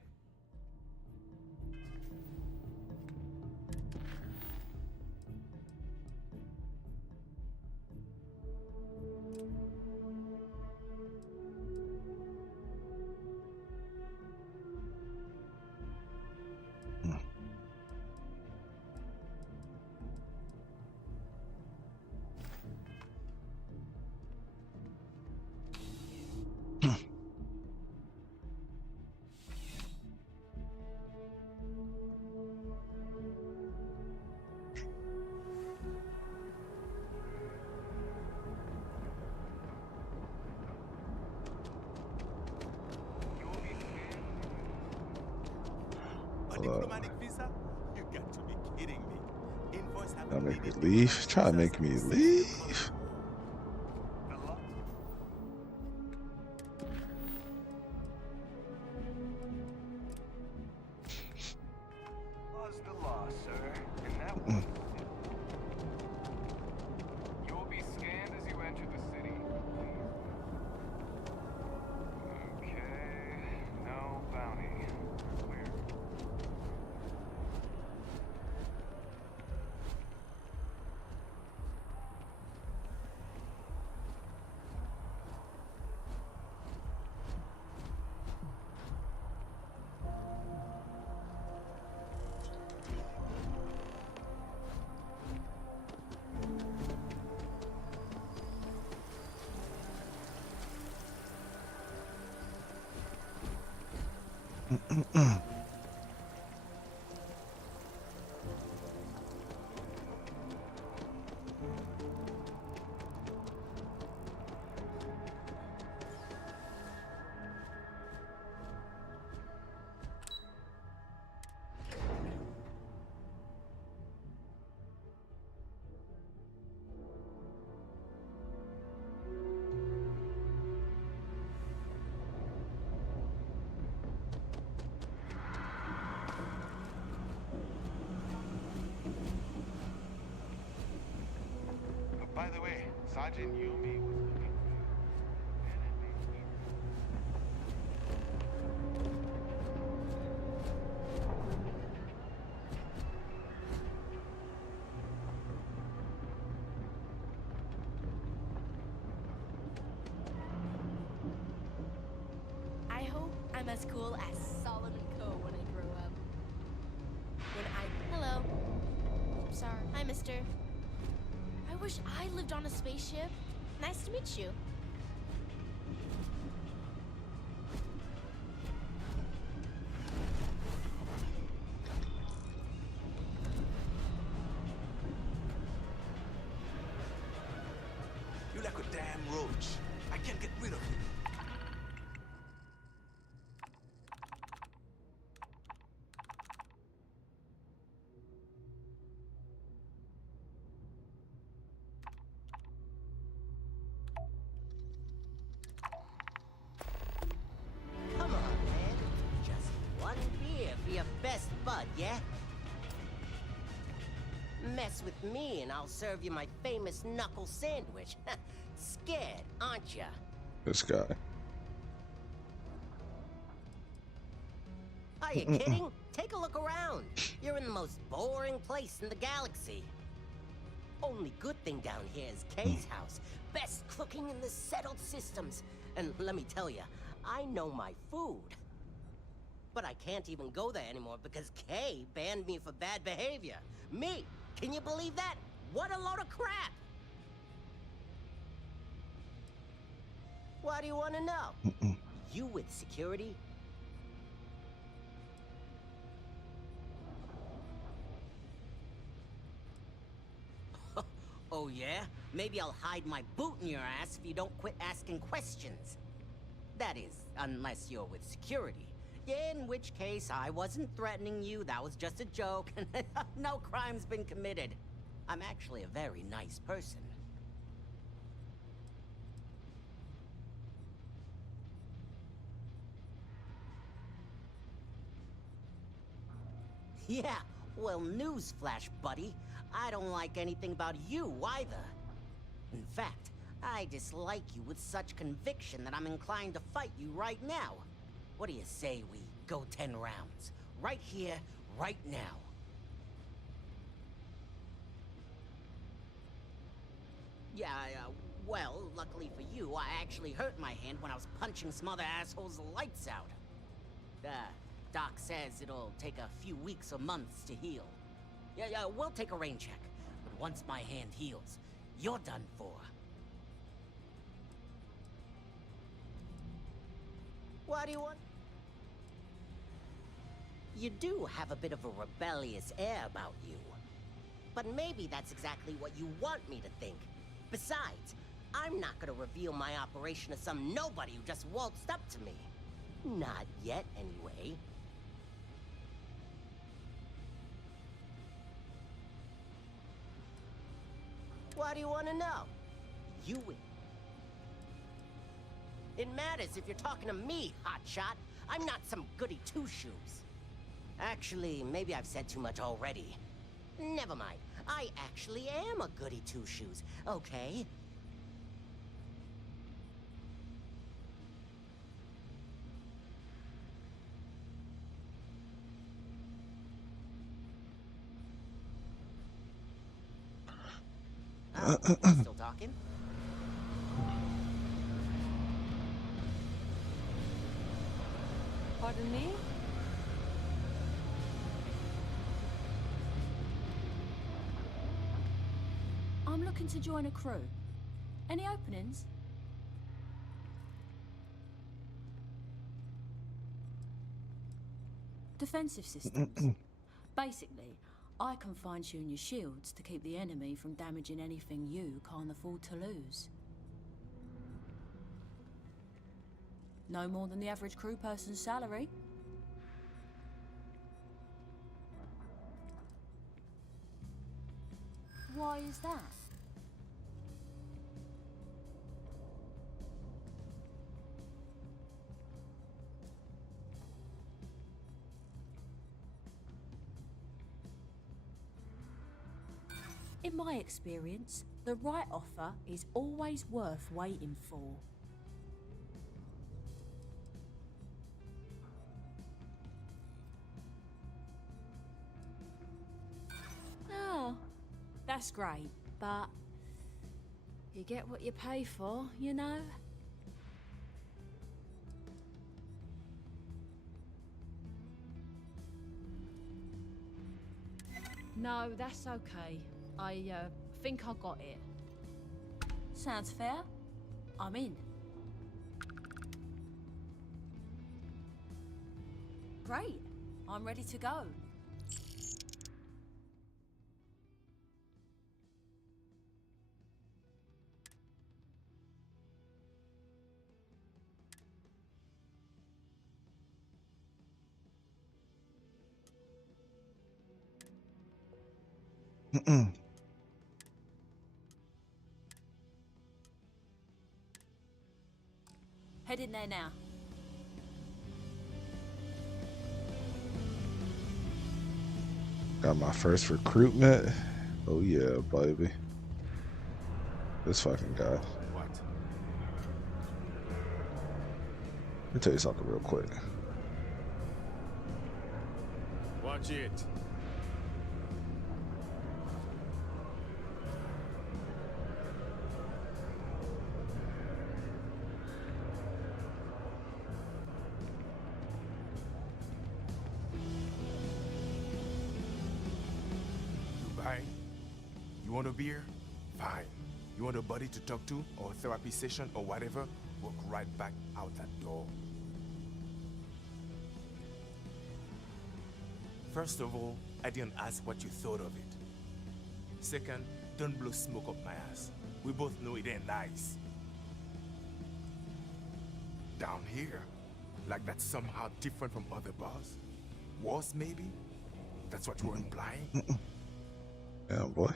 A diplomatic visa? You got to be kidding me. Invoice Trying to make me leave. Trying to make me leave. Law's the law, sir. And that one. You'll be scanned as you enter the city. Okay. No bounty. Clear. By the way, Sergeant Yumi was looking I hope I'm as cool as Solomon Coe when I grow up. Hello. Sorry. Hi, mister. I wish I lived on a spaceship. Nice to meet you. You're like a damn roach. I can't get rid of you. Come on, man. Just one beer for your best bud, yeah? Mess with me and I'll serve you my famous knuckle sandwich. Scared, aren't ya? This guy. Are you kidding? Take a look around. You're in the most boring place in the galaxy. Only good thing down here is Kay's house. Best cooking in the settled systems. And let me tell you, I know my food. But I can't even go there anymore because Kay banned me for bad behavior. Me! Can you believe that? What a load of crap! What do you want to know? You with security? Oh yeah? Maybe I'll hide my boot in your ass if you don't quit asking questions. That is, unless you're with security. In which case, I wasn't threatening you, that was just a joke, and no crime's been committed. I'm actually a very nice person. Yeah, well, newsflash, buddy. I don't like anything about you either. In fact, I dislike you with such conviction that I'm inclined to fight you right now. What do you say we go 10 rounds? Right here, right now. Yeah, well, luckily for you, I actually hurt my hand when I was punching some other assholes' lights out. Doc says it'll take a few weeks or months to heal. Yeah, we'll take a rain check. But once my hand heals, you're done for. Why do you want? You do have a bit of a rebellious air about you. But maybe that's exactly what you want me to think. Besides, I'm not gonna reveal my operation to some nobody who just waltzed up to me. Not yet, anyway. Why do you want to know? You win. It matters if you're talking to me, hotshot. I'm not some goody two-shoes. Actually, maybe I've said too much already. Never mind. I actually am a goody two-shoes, okay? Oh, still talking? Pardon me? I'm looking to join a crew. Any openings? Defensive systems. Basically, I can fine-tune your shields to keep the enemy from damaging anything you can't afford to lose. No more than the average crew person's salary. Why is that? In my experience, the right offer is always worth waiting for. Oh, that's great, but you get what you pay for, you know? No, that's okay. I think I got it. Sounds fair. I'm in. Great. I'm ready to go. Head in there now. Got my first recruitment. Oh yeah, baby. This fucking guy. What? Let me tell you something real quick. Watch it. You want a beer? Fine. You want a buddy to talk to, or a therapy session, or whatever? Walk right back out that door. First of all, I didn't ask what you thought of it. Second, don't blow smoke up my ass. We both know it ain't nice. Down here? Like that's somehow different from other bars? Worse, maybe? That's what you're implying? Yeah, boy.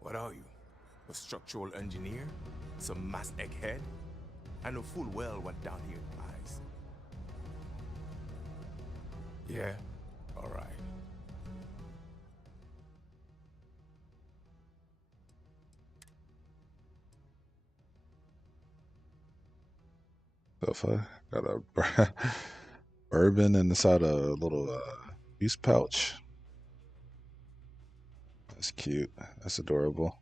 What are you? A structural engineer? Some mass egghead? I know full well what down here implies. Yeah? All right. So if I got a bourbon inside a little use pouch. That's cute. That's adorable.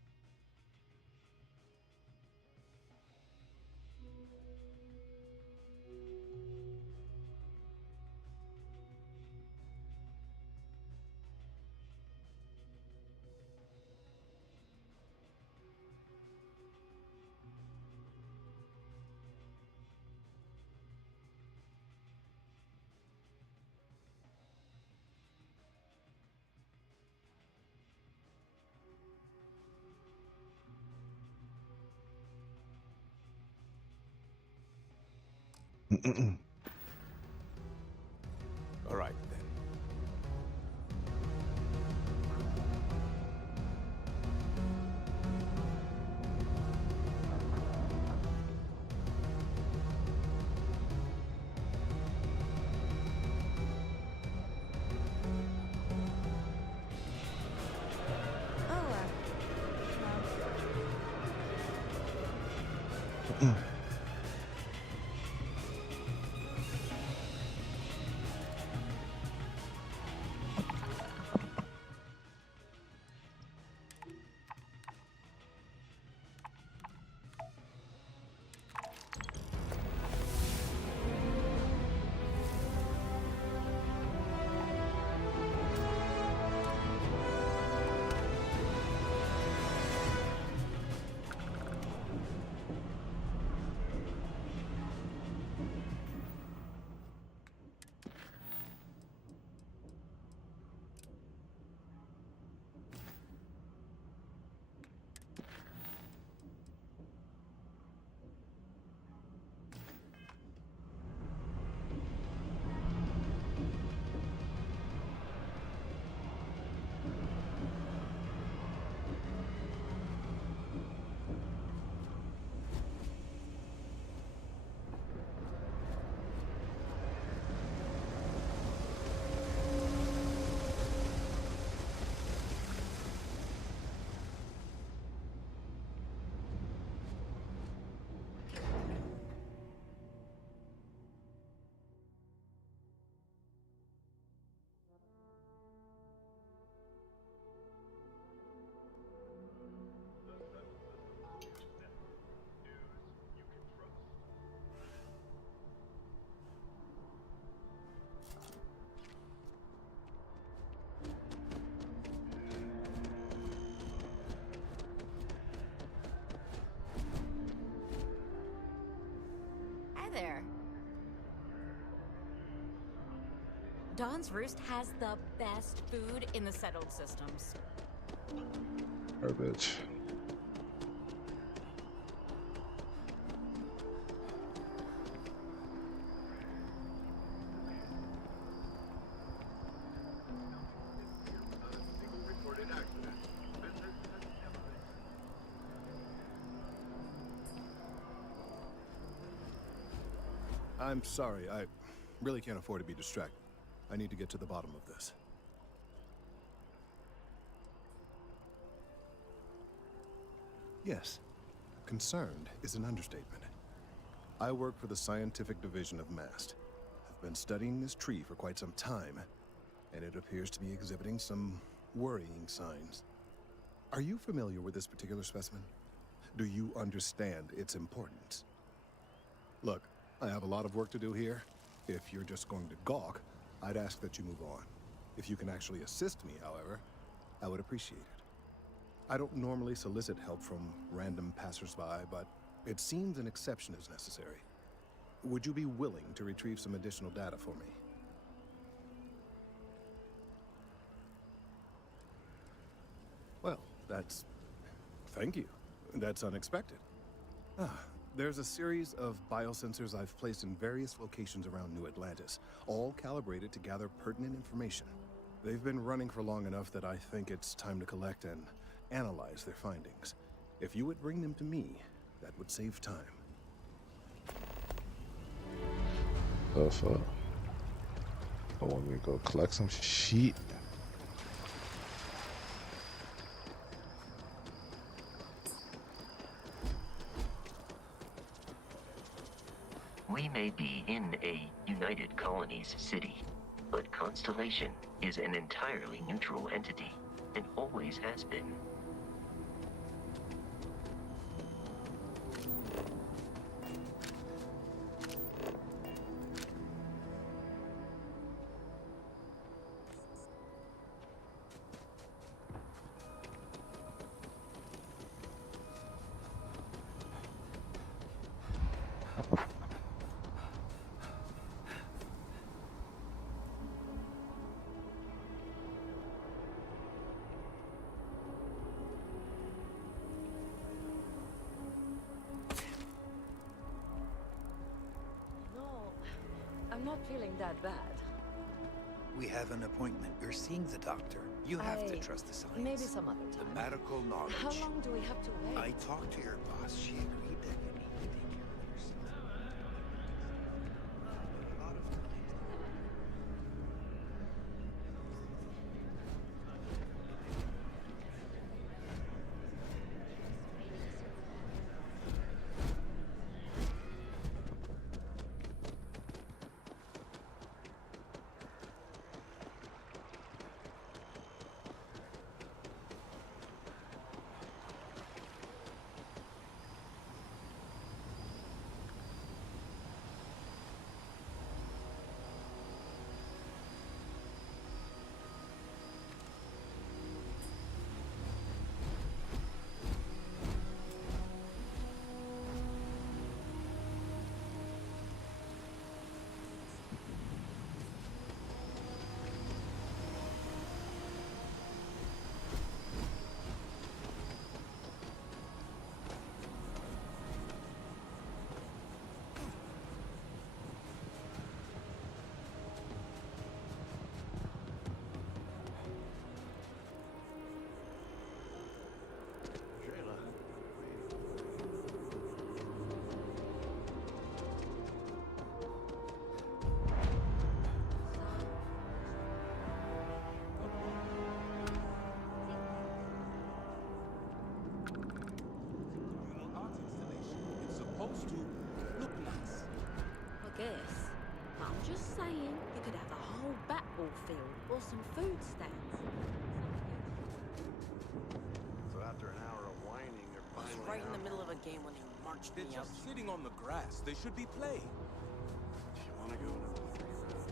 All right then. Hi there. Dawn's Roost has the best food in the settled systems. Garbage. I'm sorry, I really can't afford to be distracted. I need to get to the bottom of this. Yes, concerned is an understatement. I work for the scientific division of MAST. I've been studying this tree for quite some time, and it appears to be exhibiting some worrying signs. Are you familiar with this particular specimen? Do you understand its importance? Look, I have a lot of work to do here. If you're just going to gawk, I'd ask that you move on. If you can actually assist me, however, I would appreciate it. I don't normally solicit help from random passersby, but it seems an exception is necessary. Would you be willing to retrieve some additional data for me? Well, thank you. That's unexpected. There's a series of biosensors I've placed in various locations around New Atlantis, all calibrated to gather pertinent information. They've been running for long enough that I think it's time to collect and analyze their findings. If you would bring them to me, that would save time. Oh, fuck. Oh, want me to go collect some sheep? We may be in a United Colonies city, but Constellation is an entirely neutral entity, and always has been. I'm not feeling that bad. We have an appointment. You're seeing the doctor. You have to trust the science. Maybe some other time. The medical knowledge. How long do we have to wait? I talked to your boss. She agreed that you need to take care of yourself. A lot of times. Guess. I'm just saying, you could have a whole batball field or some food stands. So after an hour of whining, you're I was finally right in out. the middle of a game when they marched They're me out. just sitting on the grass. They should be playing. Do you want to go another 3 rounds?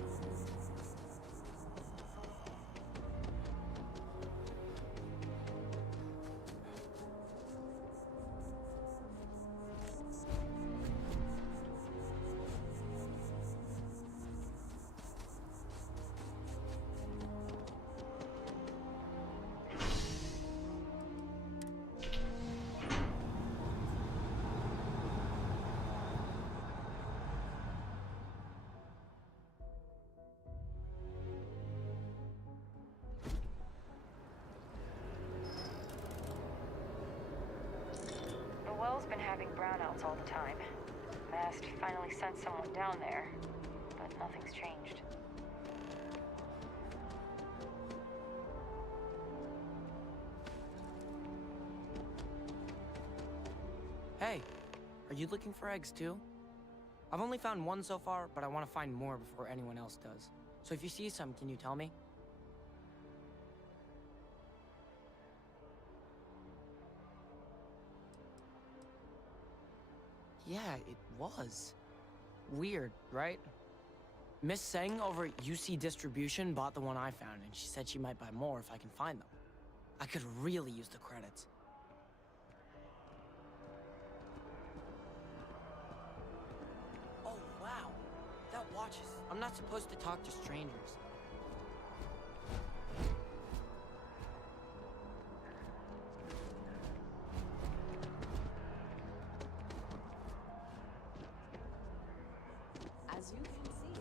The well's been having brownouts all the time. Mast finally sent someone down there, but nothing's changed. Hey, are you looking for eggs too? I've only found one so far, but I want to find more before anyone else does. So if you see some, can you tell me? Yeah, it was. Weird, right? Miss Seng over at UC Distribution bought the one I found, and she said she might buy more if I can find them. I could really use the credits. Oh, wow. That watches. I'm not supposed to talk to strangers. As you can see,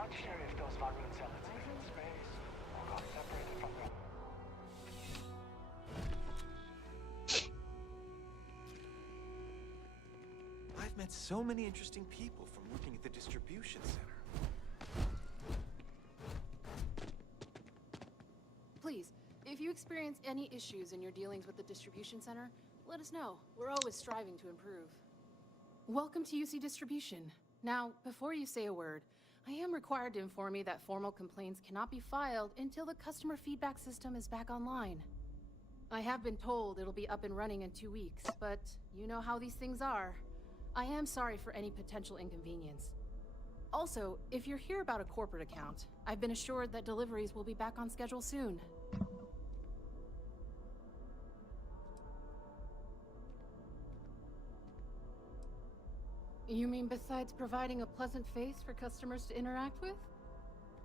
Not sure if those Varun zealots live in space or got separated from them. met so many interesting people from working at the distribution center. Please, if you experience any issues in your dealings with the distribution center, let us know. We're always striving to improve. Welcome to UC Distribution. Now, before you say a word, I am required to inform you that formal complaints cannot be filed until the customer feedback system is back online. I have been told it'll be up and running in 2 weeks, but you know how these things are. I am sorry for any potential inconvenience. Also, if you're here about a corporate account, I've been assured that deliveries will be back on schedule soon. You mean besides providing a pleasant face for customers to interact with?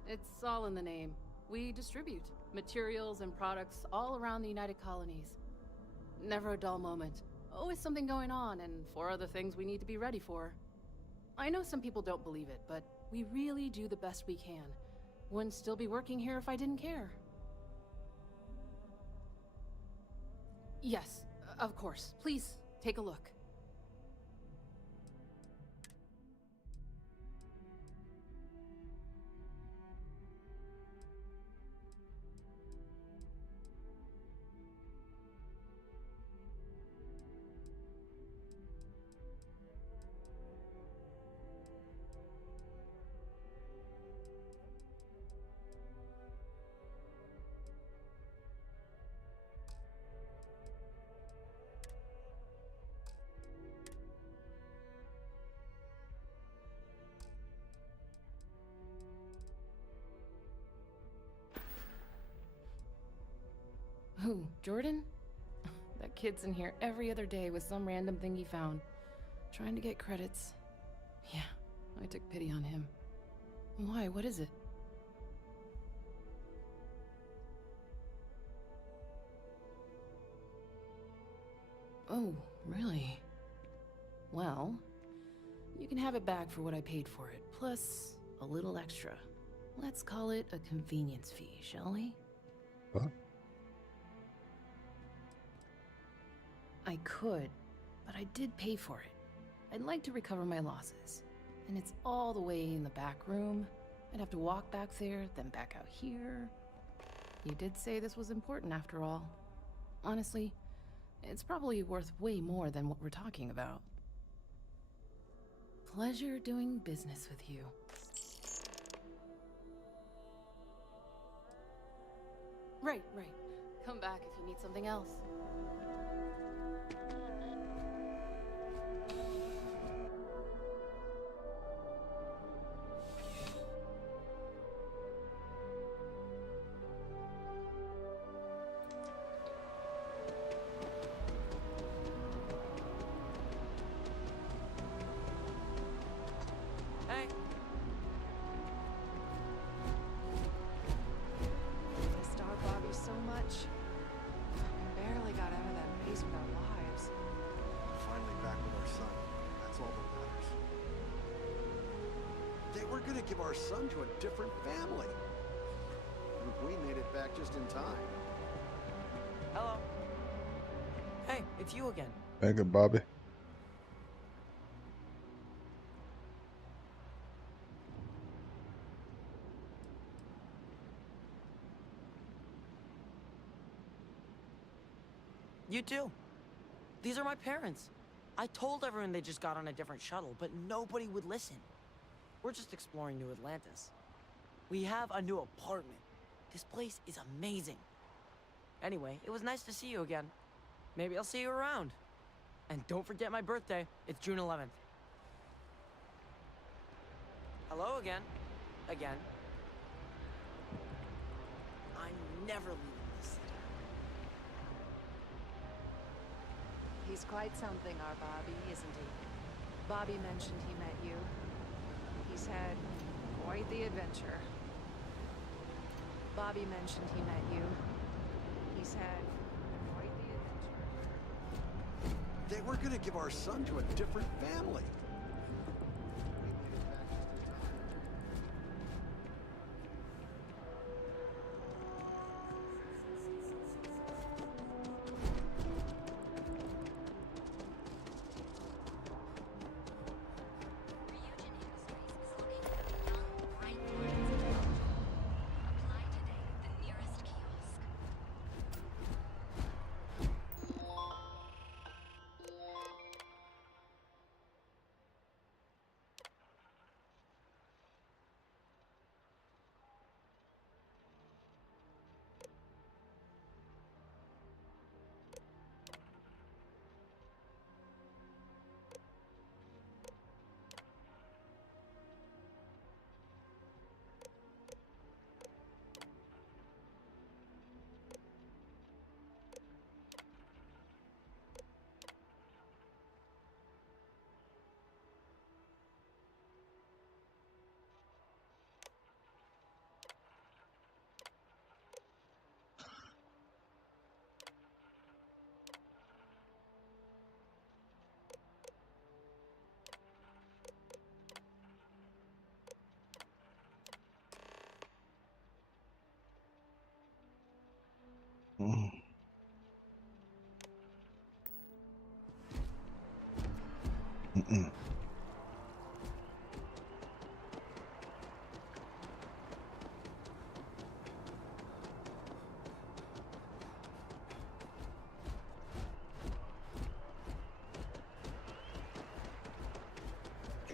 It's all in the name. We distribute materials and products all around the United Colonies. Never a dull moment. Always something going on, and 4 other things we need to be ready for. I know some people don't believe it, but we really do the best we can. Wouldn't still be working here if I didn't care. Yes, of course. Please, take a look. Who, Jordan? That kid's in here every other day with some random thing he found. Trying to get credits. Yeah, I took pity on him. Why, what is it? Oh, really? Well, you can have it back for what I paid for it, plus a little extra. Let's call it a convenience fee, shall we? What? I could, but I did pay for it. I'd like to recover my losses. And it's all the way in the back room. I'd have to walk back there, then back out here. You did say this was important after all. Honestly, it's probably worth way more than what we're talking about. Pleasure doing business with you. Right. Come back if you need something else. Hey. I star Bobby so much. We barely got out of that maze with our lives. We're finally back with our son. That's all that matters. They were gonna give our son to a different family. We made it back just in time. Hello. Hey, it's you again. Thank you, Bobby. You too. These are my parents. I told everyone they just got on a different shuttle, but nobody would listen. We're just exploring New Atlantis. We have a new apartment. This place is amazing. Anyway, it was nice to see you again. Maybe I'll see you around. And don't forget my birthday. It's June 11th. Hello again. Again. I'm never leaving this city. He's quite something, our Bobby, isn't he? Bobby mentioned he met you. He's had quite the adventure. Bobby mentioned he met you. He's had quite the adventure. They were gonna give our son to a different family. This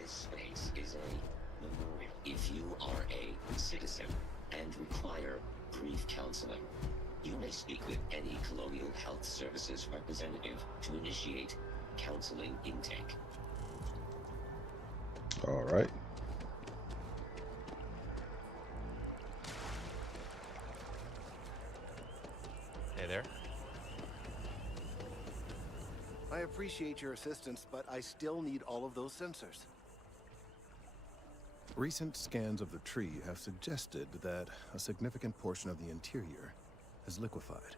space is a memorial. If you are a citizen and require brief counseling, you may speak with any Colonial Health Services representative to initiate counseling intake. All right. Hey there. I appreciate your assistance, but I still need all of those sensors. Recent scans of the tree have suggested that a significant portion of the interior is liquefied.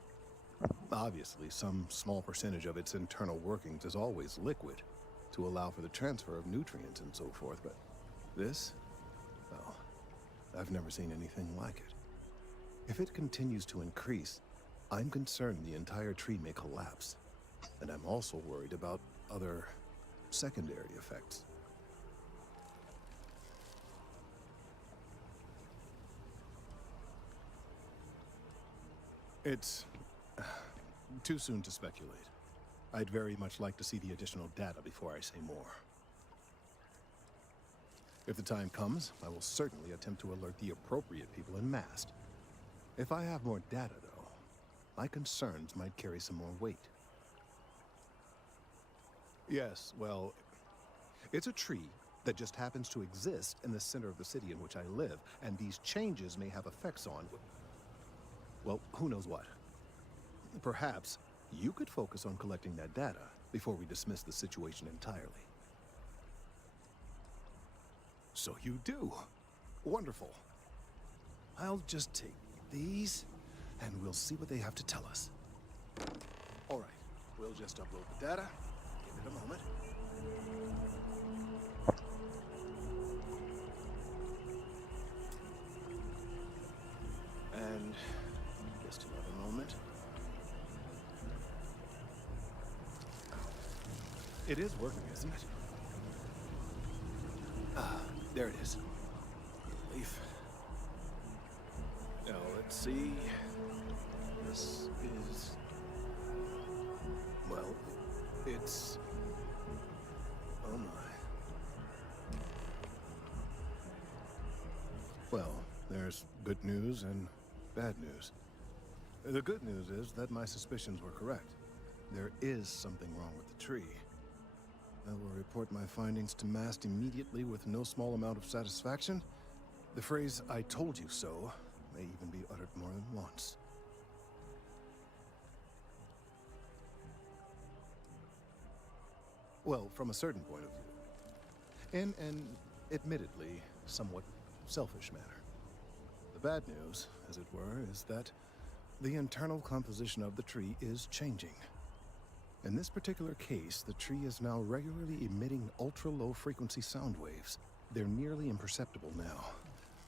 Obviously, some small percentage of its internal workings is always liquid to allow for the transfer of nutrients and so forth, but this, well, I've never seen anything like it. If it continues to increase, I'm concerned the entire tree may collapse, and I'm also worried about other secondary effects. It's too soon to speculate. I'd very much like to see the additional data before I say more. If the time comes, I will certainly attempt to alert the appropriate people in Mast. If I have more data, though, my concerns might carry some more weight. Yes, well, it's a tree that just happens to exist in the center of the city in which I live, and these changes may have effects on, well, who knows what. Perhaps you could focus on collecting that data before we dismiss the situation entirely. So you do. Wonderful. I'll just take these, and we'll see what they have to tell us. All right, we'll just upload the data. Give it a moment. And just another moment. It is working, isn't it? Ah, there it is. Relief. Now, let's see. This is... well, it's... oh my. Well, there's good news and bad news. The good news is that my suspicions were correct. There is something wrong with the tree. I will report my findings to Mast immediately with no small amount of satisfaction. The phrase, "I told you so," may even be uttered more than once. Well, from a certain point of view. In an, admittedly, somewhat selfish manner. The bad news, as it were, is that the internal composition of the tree is changing. In this particular case, the tree is now regularly emitting ultra-low frequency sound waves. They're nearly imperceptible now,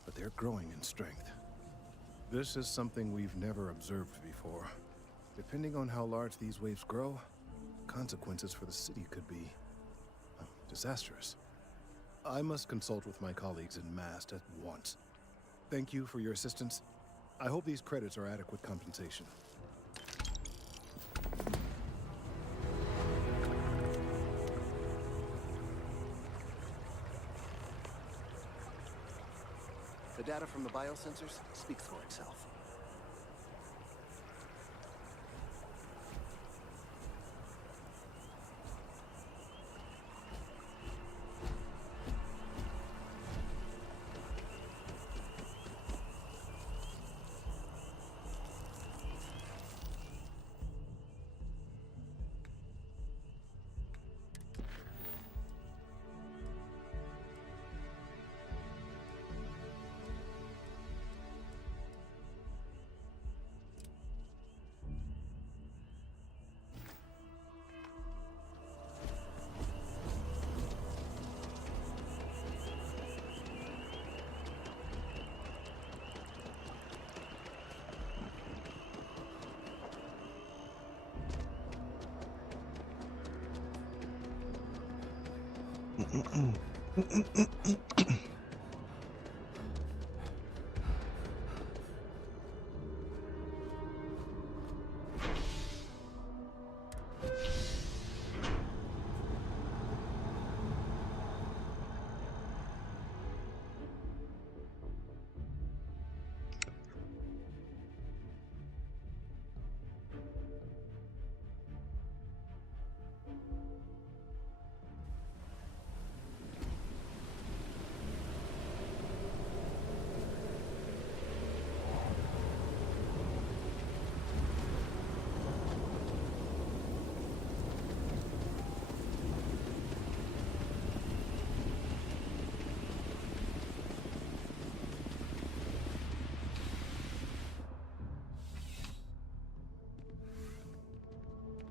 but they're growing in strength. This is something we've never observed before. Depending on how large these waves grow, consequences for the city could be disastrous. I must consult with my colleagues in Mast at once. Thank you for your assistance. I hope these credits are adequate compensation. The data from the biosensors speaks for itself.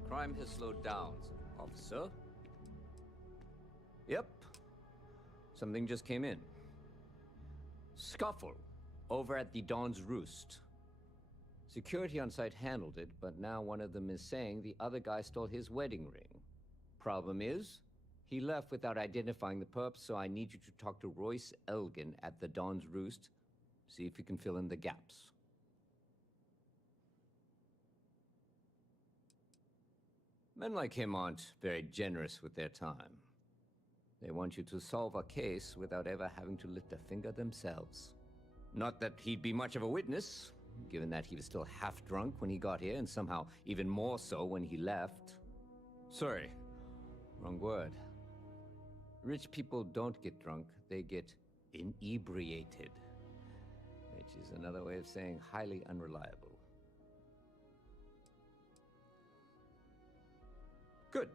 Crime has slowed down, officer. Yep. Something just came in. Scuffle over at the Dawn's Roost. Security on site handled it, but now one of them is saying the other guy stole his wedding ring. Problem is, he left without identifying the perp, so I need you to talk to Royce Elgin at the Dawn's Roost. See if you can fill in the gaps. Men like him aren't very generous with their time. They want you to solve a case without ever having to lift a finger themselves. Not that he'd be much of a witness, given that he was still half drunk when he got here, and somehow even more so when he left. Sorry, wrong word. Rich people don't get drunk, they get inebriated. Which is another way of saying highly unreliable. Good.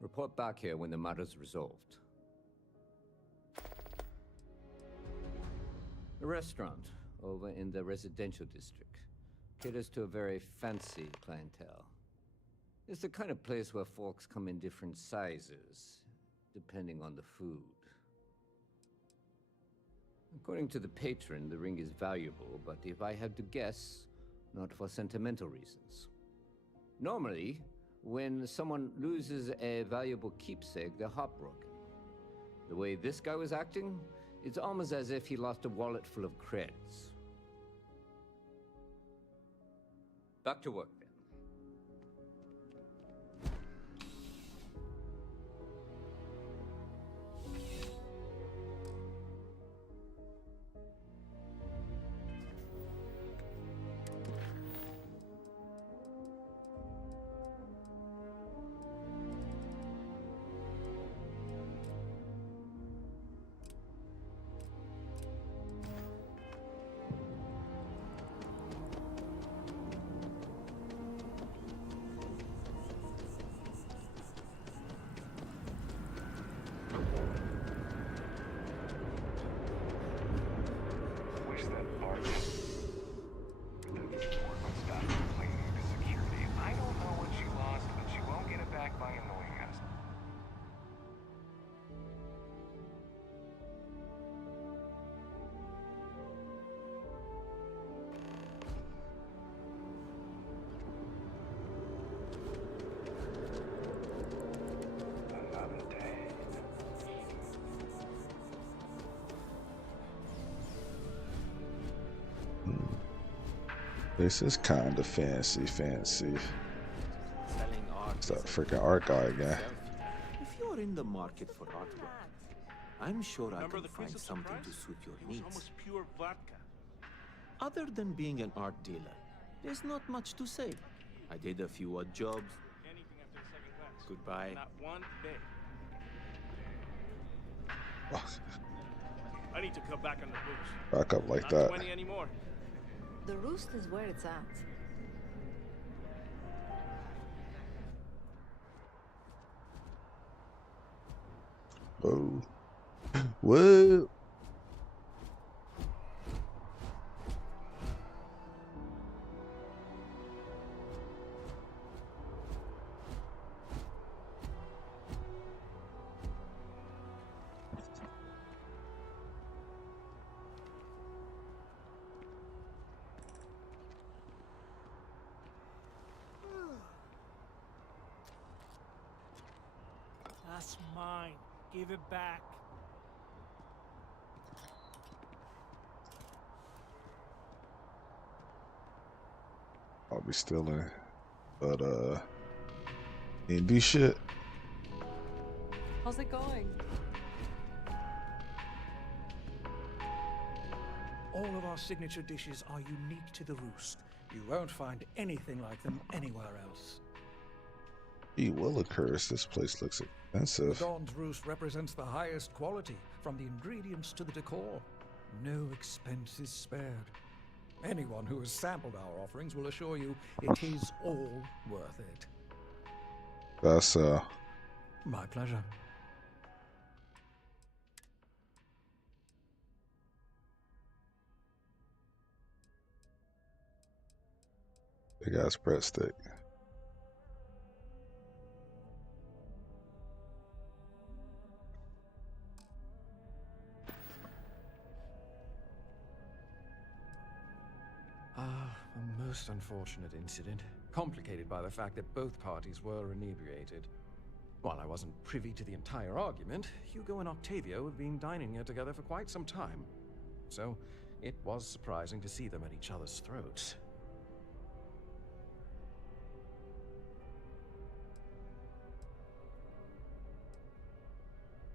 Report back here when the matter's resolved. A restaurant over in the residential district caters to a very fancy clientele. It's the kind of place where folks come in different sizes, depending on the food. According to the patron, the ring is valuable, but if I had to guess, not for sentimental reasons. Normally, when someone loses a valuable keepsake, they're heartbroken. The way this guy was acting, it's almost as if he lost a wallet full of creds. Back to work, then. Wish that Bart would have stopped complaining to security. I don't know what she lost, but she won't get it back by annoying us. Another day. This is kind of fancy. Selling art. It's that freaking art guy again. If you're in the market for artwork, I'm sure I can find something to suit your needs. Almost pure vodka. Other than being an art dealer, there's not much to say. I did a few odd jobs. Anything after the second class. Goodbye. Not one bit. I need to cut back on the booze. Back up like Not that. 20 anymore. The roost is where it's at. Whoa. Whoa. That's mine. Give it back. I'll be stealing. But ain't do shit. How's it going? All of our signature dishes are unique to the Roost. You won't find anything like them anywhere else. Gee willikers, this place looks The expensive. Dawn's Roost represents the highest quality, from the ingredients to the decor. No expense is spared. Anyone who has sampled our offerings will assure you it is all worth it. That's My pleasure. big ass breadstick. A most unfortunate incident, complicated by the fact that both parties were inebriated. While I wasn't privy to the entire argument, Hugo and Octavio have been dining here together for quite some time. So, it was surprising to see them at each other's throats.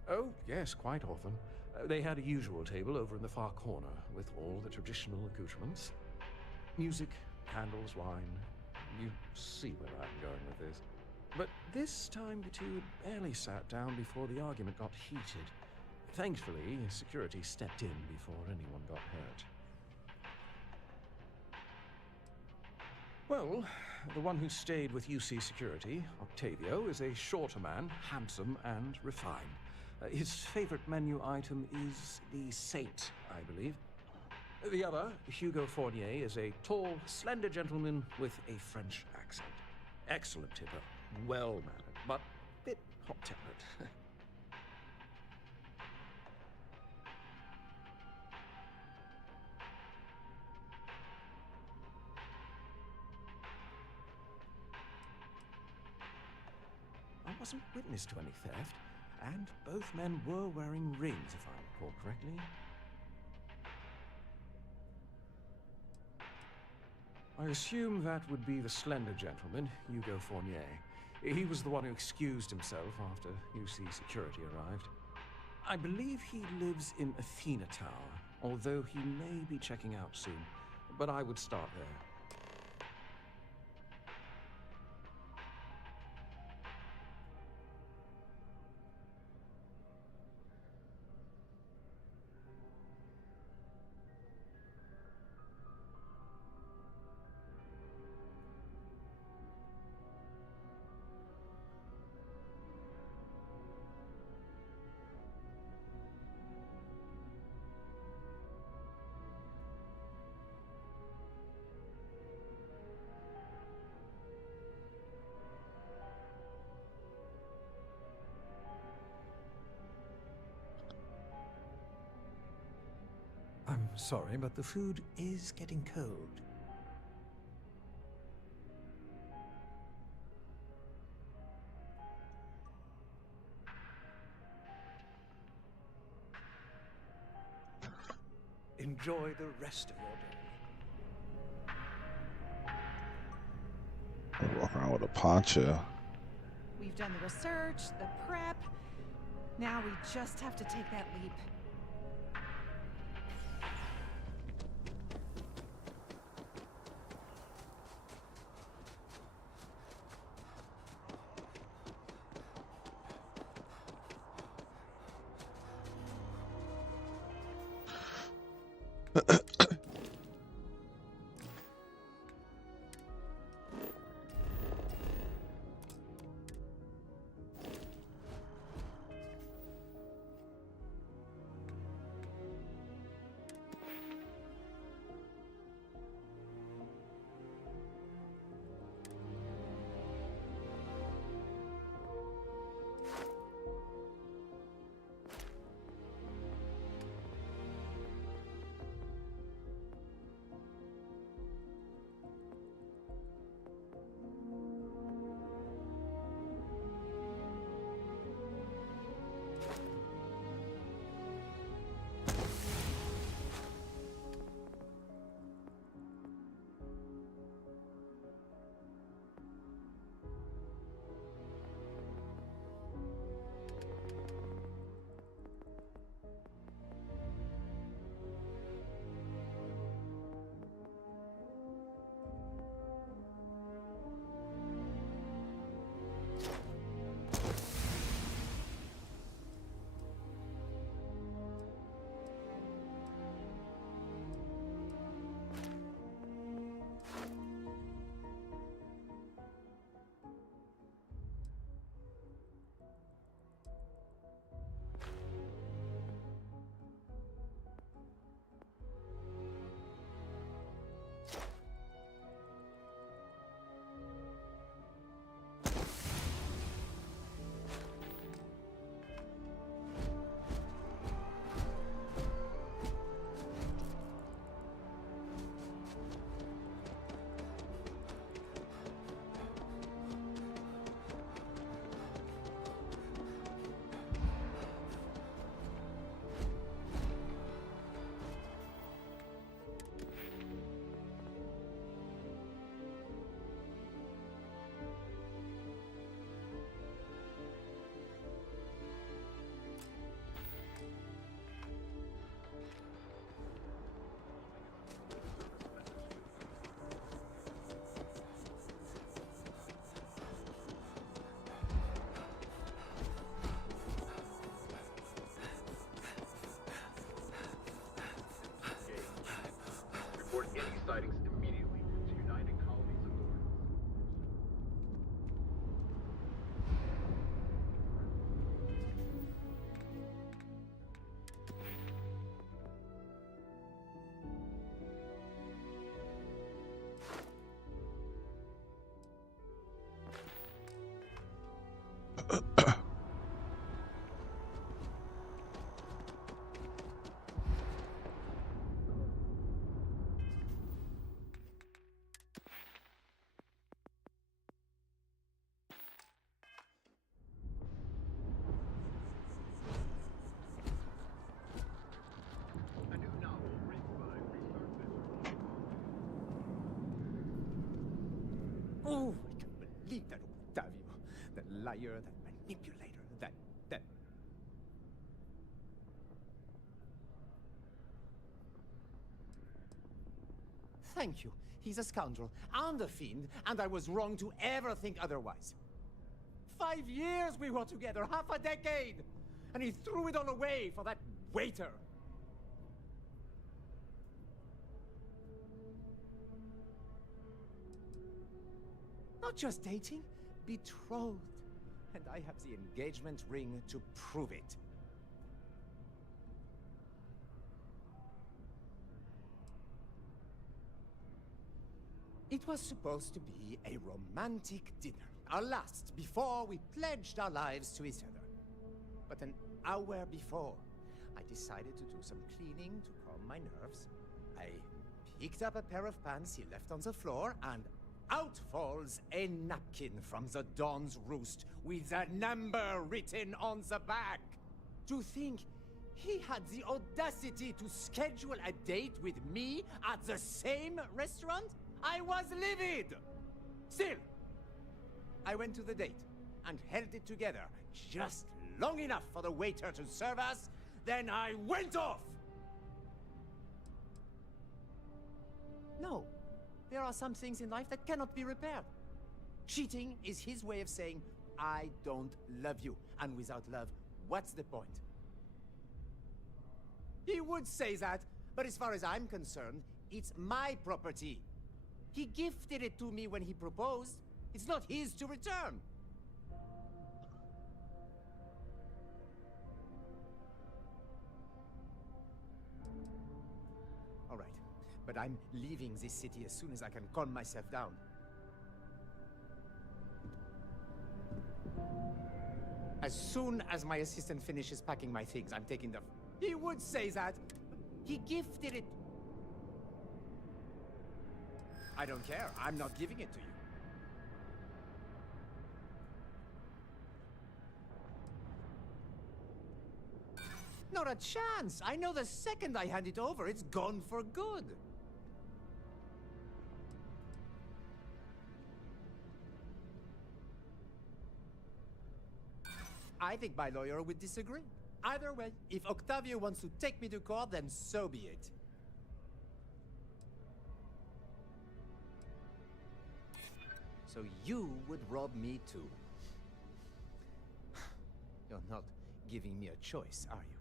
Oh, yes, quite often. They had a usual table over in the far corner, with all the traditional accoutrements. Music, candles, wine. You see where I'm going with this. But this time the two had barely sat down before the argument got heated. Thankfully, security stepped in before anyone got hurt. Well, the one who stayed with UC Security, Octavio, is a shorter man, handsome and refined. His favorite menu item is the Saint, I believe. The other, Hugo Fournier, is a tall, slender gentleman with a French accent. Excellent tipper, well-mannered, but a bit hot-tempered. I wasn't witness to any theft, and both men were wearing rings, if I recall correctly. I assume that would be the slender gentleman, Hugo Fournier. He was the one who excused himself after UC Security arrived. I believe he lives in Athena Tower, although he may be checking out soon. But I would start there. I'm sorry, but the food is getting cold. Enjoy the rest of your day. I walk around with a poncho. We've done the research, the prep. Now we just have to take that leap. Oh, I can't believe that Octavio. That liar, that manipulator, that... Thank you. He's a scoundrel and a fiend, and I was wrong to ever think otherwise. 5 years we were together, half a decade! And he threw it all away for that waiter. Not just dating, betrothed. And I have the engagement ring to prove it. It was supposed to be a romantic dinner, our last, before we pledged our lives to each other. But an hour before, I decided to do some cleaning to calm my nerves. I picked up a pair of pants he left on the floor, and out falls a napkin from the Dawn's Roost with a number written on the back. To think he had the audacity to schedule a date with me at the same restaurant? I was livid! Still, I went to the date and held it together just long enough for the waiter to serve us, then I went off! No, there are some things in life that cannot be repaired. Cheating is his way of saying, I don't love you. And without love, what's the point? He would say that, but as far as I'm concerned, it's my property. He gifted it to me when he proposed. It's not his to return. All right, but I'm leaving this city as soon as I can calm myself down. As soon as my assistant finishes packing my things, I'm taking the... He would say that. He gifted it. I don't care. I'm not giving it to you. Not a chance. I know the second I hand it over, it's gone for good. I think my lawyer would disagree. Either way, if Octavio wants to take me to court, then so be it. So you would rob me too. You're not giving me a choice, are you?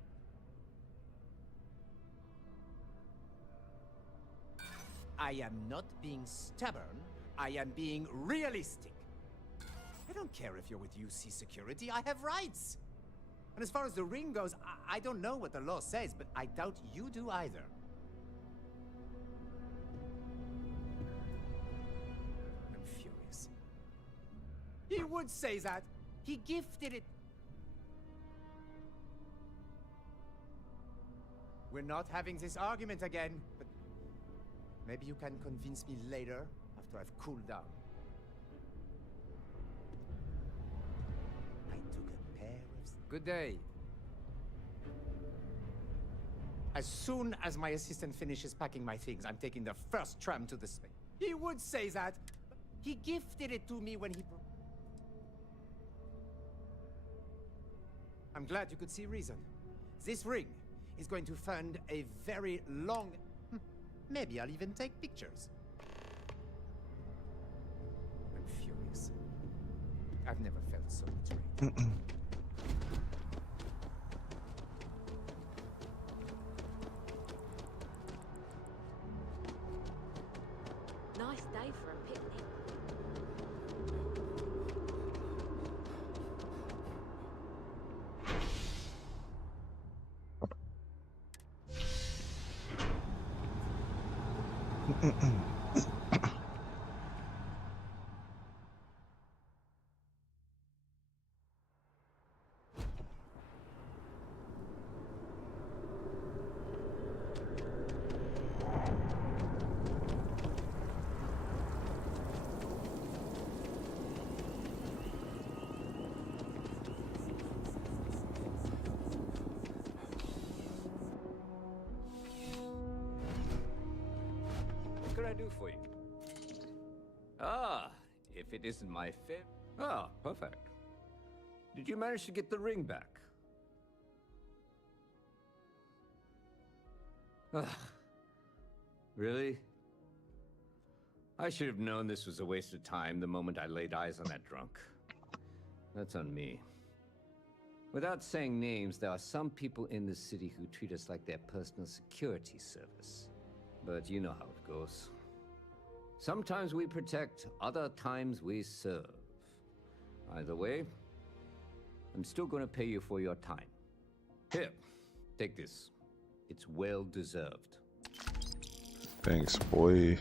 I am not being stubborn. I am being realistic. I don't care if you're with UC Security. I have rights. And as far as the ring goes, I don't know what the law says, but I doubt you do either. I'm furious. He would say that. He gifted it. We're not having this argument again, but maybe you can convince me later, after I've cooled down. I took a pair of... Good day. As soon as my assistant finishes packing my things, I'm taking the first tram to the space. He would say that. He gifted it to me when he... I'm glad you could see reason. This ring is going to fund a very long... Maybe I'll even take pictures. I'm furious. I've never felt so betrayed. Nice day for a picnic. I do for you? Ah, if it isn't my favorite. Ah, perfect. Did you manage to get the ring back? Ah, really? I should have known this was a waste of time the moment I laid eyes on that drunk. That's on me. Without saying names, there are some people in this city who treat us like their personal security service. But you know how it goes. Sometimes we protect, other times we serve. Either way, I'm still going to pay you for your time. Here, take this. It's well deserved. Thanks, boy.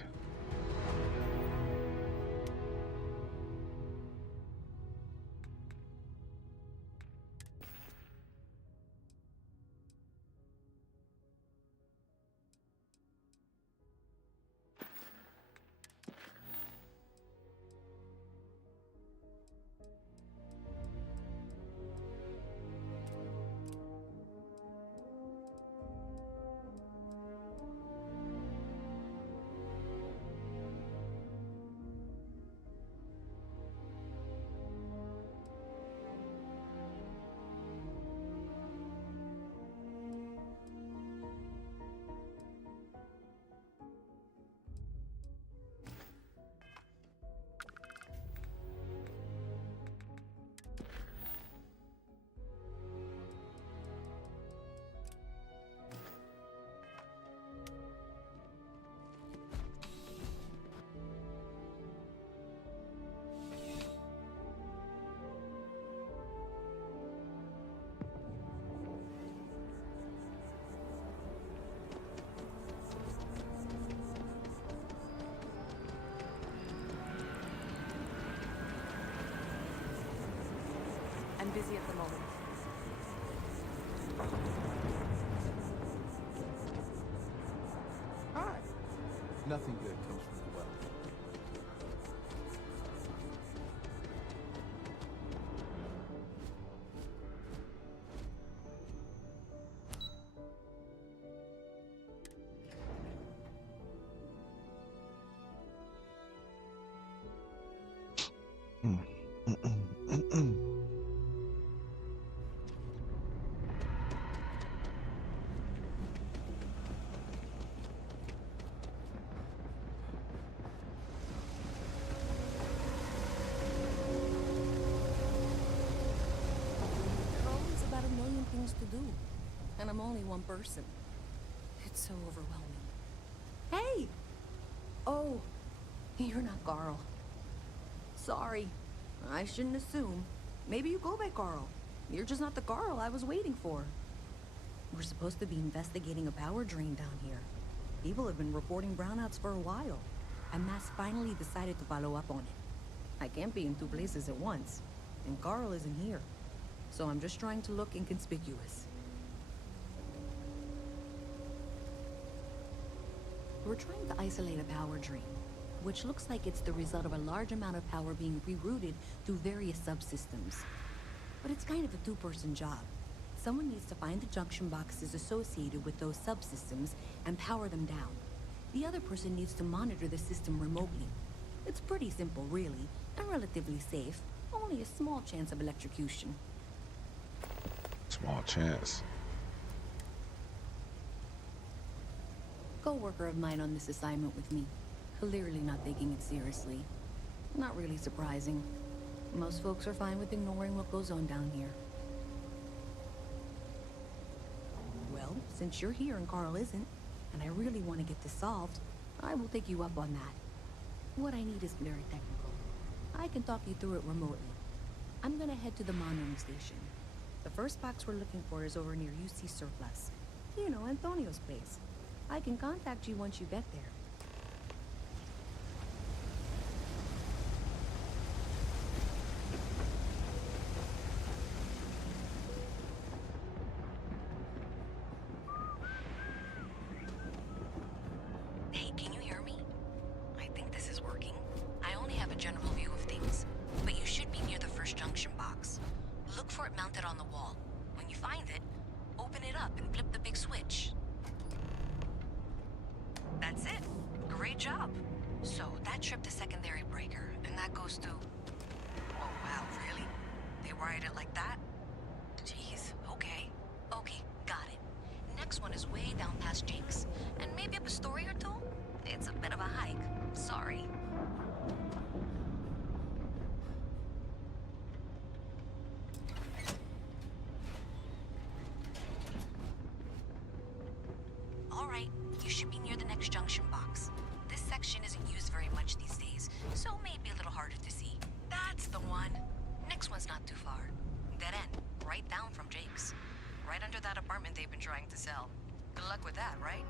I'm busy at the moment. Hi. Nothing good comes from the well. Always about a million things to do, and I'm only one person. It's so overwhelming. Hey! Oh, you're not Carl. Sorry, I shouldn't assume. Maybe you go by Carl. You're just not the Carl I was waiting for. We're supposed to be investigating a power drain down here. People have been reporting brownouts for a while, and Mass finally decided to follow up on it. I can't be in two places at once, and Carl isn't here. So I'm just trying to look inconspicuous. We're trying to isolate a power drain, which looks like it's the result of a large amount of power being rerouted through various subsystems. But it's kind of a two-person job. Someone needs to find the junction boxes associated with those subsystems and power them down. The other person needs to monitor the system remotely. It's pretty simple, really, and relatively safe. Only a small chance of electrocution. Small chance. Co-worker of mine on this assignment with me. Clearly not taking it seriously. Not really surprising. Most folks are fine with ignoring what goes on down here. Well, since you're here and Carl isn't, and I really want to get this solved, I will take you up on that. What I need is very technical. I can talk you through it remotely. I'm gonna head to the monitoring station. The first box we're looking for is over near UC Surplus. You know, Antonio's place. I can contact you once you get there. Hey, can you hear me? I think this is working. I only have a general view of things, but you should be near the first junction box. Look for it mounted on the wall. When you find it, open it up and flip the big switch. That's it. Great Great job. So that tripped the secondary breaker, and that goes to... Oh, wow, really? They wired it like that? Jeez, okay. Okay, got it. Next one is way down past Jake's, and maybe up a story or two? It's a bit of a hike. Sorry. All right, you should be near the next junction box. This section isn't used very much these days, so maybe a little harder to see. That's the one. Next one's not too far. Dead end, right down from Jake's. Right under that apartment they've been trying to sell. Good luck with that, right?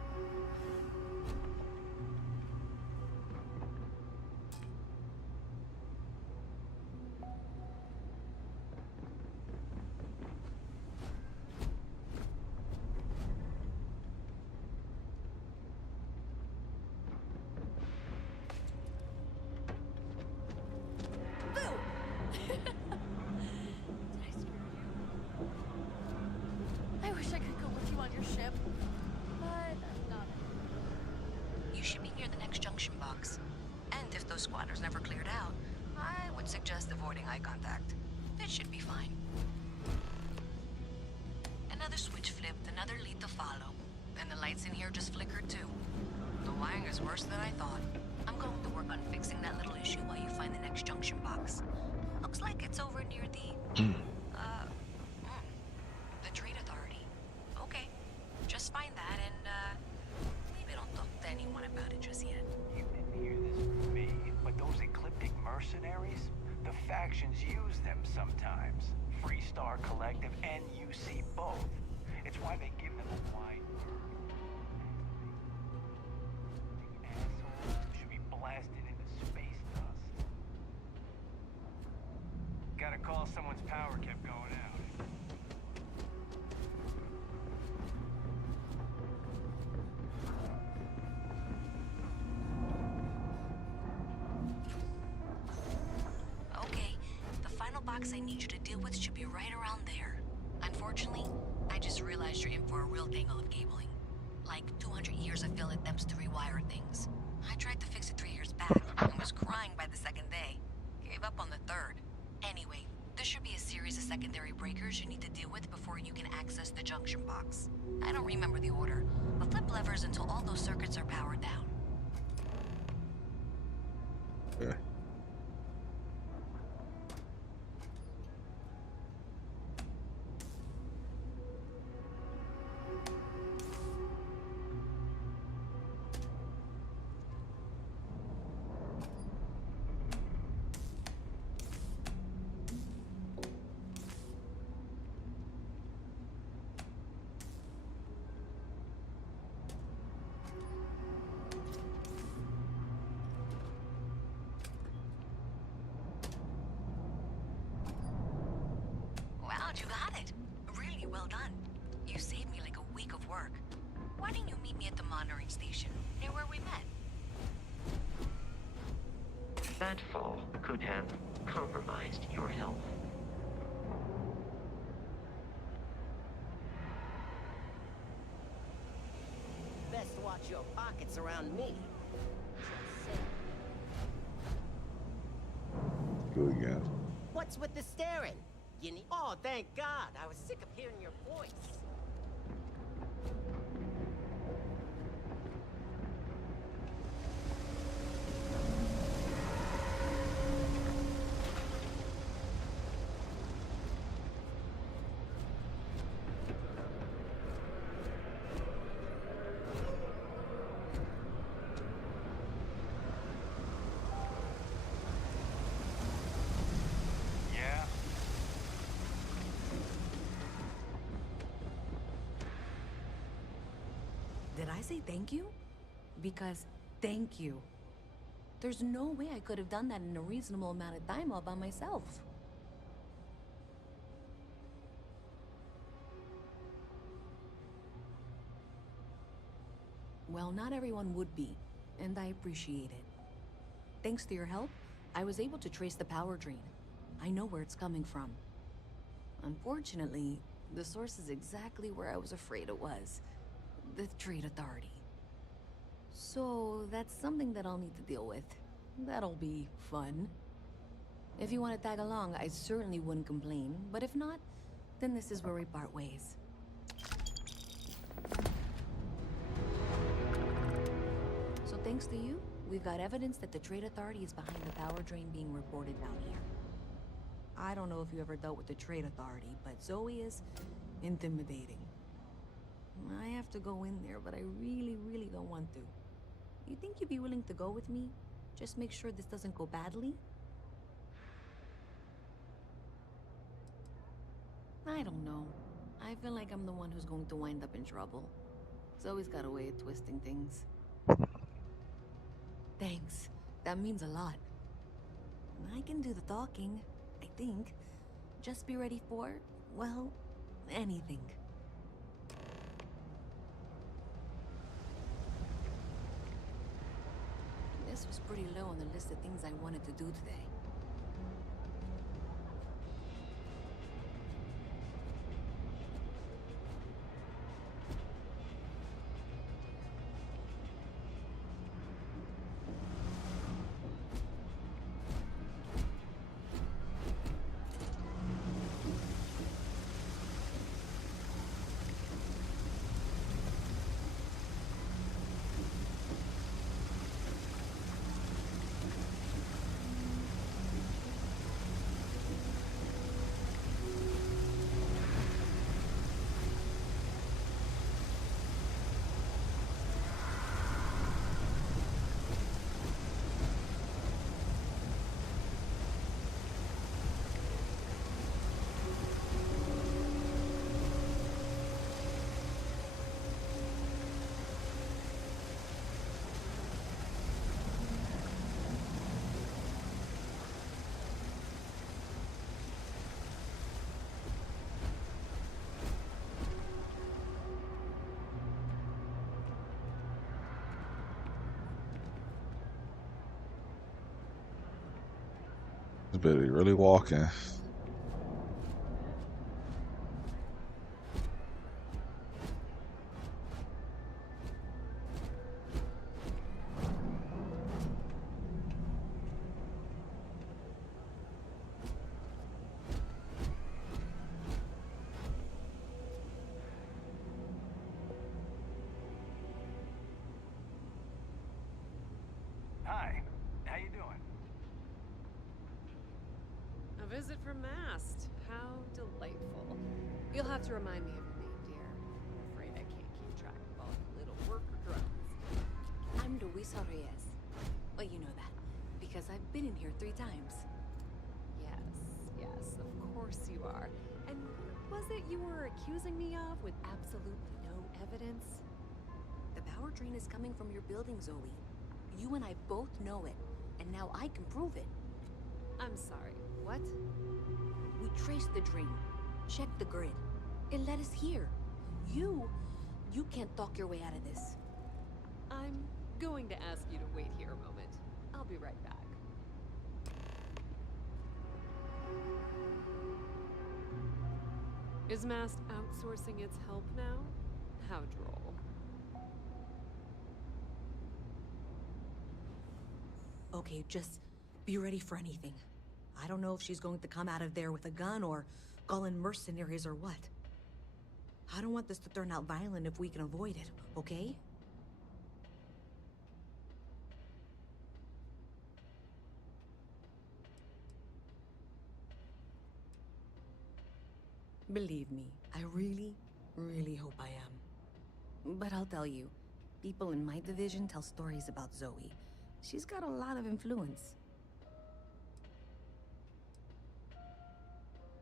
I wish I could go with you on your ship, but I'm not. You should be near the next junction box. And if those squatters never cleared out, I would suggest avoiding eye contact. It should be fine. Another switch flipped, another lead to follow. And the lights in here just flickered too. The wiring is worse than I thought. I'm going to work on fixing that little issue while you find the next junction box. Looks like it's over near the Trade Authority. Okay, just find that and, maybe don't talk to anyone about it just yet. You didn't hear this from me, but those ecliptic mercenaries, the factions use them sometimes. Freestar Collective and UC both. It's why they give them a wide berth. The assholes should be blasted into space dust. Gotta call someone's power kept going out. Okay, the final box I need you to deal with should be right around there. Unfortunately, I just realized you're in for a real tangle of cabling. Like 200 years of failed attempts to rewire things. I tried to fix it 3 years back and was crying by the second day. Gave up on the third. Anyway, there should be a series of secondary breakers you need to deal with before you can access the junction box. I don't remember the order, but flip levers until all those circuits are powered down. Yeah. Wow, you got it. Really well done. You saved me like a week of work. Why didn't you meet me at the monitoring station, near where we met? That fall could have compromised your health. Best watch your pockets around me. Go again. What's with the staring? You need... Oh, thank God. I was sick of hearing your voice. Yeah? Did I say thank you? Because thank you. There's no way I could have done that in a reasonable amount of time all by myself. Well, not everyone would be, and I appreciate it. Thanks to your help, I was able to trace the power drain. I know where it's coming from. Unfortunately, the source is exactly where I was afraid it was. The Trade Authority. So that's something that I'll need to deal with. That'll be fun. If you want to tag along, I certainly wouldn't complain. But if not, then this is where we part ways. So thanks to you, we've got evidence that the Trade Authority is behind the power drain being reported down here. I don't know if you ever dealt with the Trade Authority, but Zoe is intimidating. I have to go in there, but I really don't want to. You think you'd be willing to go with me? Just make sure this doesn't go badly? I don't know. I feel like I'm the one who's going to wind up in trouble. Zoe's got a way of twisting things. Thanks. That means a lot. I can do the talking, I think. Just be ready for, well, anything. This was pretty low on the list of things I wanted to do today. This baby really walking. Hi, how you doing? A visit from Mast. How delightful. You'll have to remind me of your name, dear. I'm afraid I can't keep track of all the little worker drones. I'm Luisa Reyes. Well, you know that, because I've been in here 3 times. Yes, of course you are. And what was it you were accusing me of with absolutely no evidence? The power drain is coming from your building, Zoe. You and I both know it, and now I can prove it. I'm sorry, what? We traced the drain, checked the grid. It led us here. You can't talk your way out of this. I'm going to ask you to wait here a moment. I'll be right back. Is Mast outsourcing its help now? How droll. Okay, just be ready for anything. I don't know if she's going to come out of there with a gun or call in mercenaries or what. I don't want this to turn out violent if we can avoid it, okay? Believe me, I really hope I am. But I'll tell you, people in my division tell stories about Zoe. She's got a lot of influence.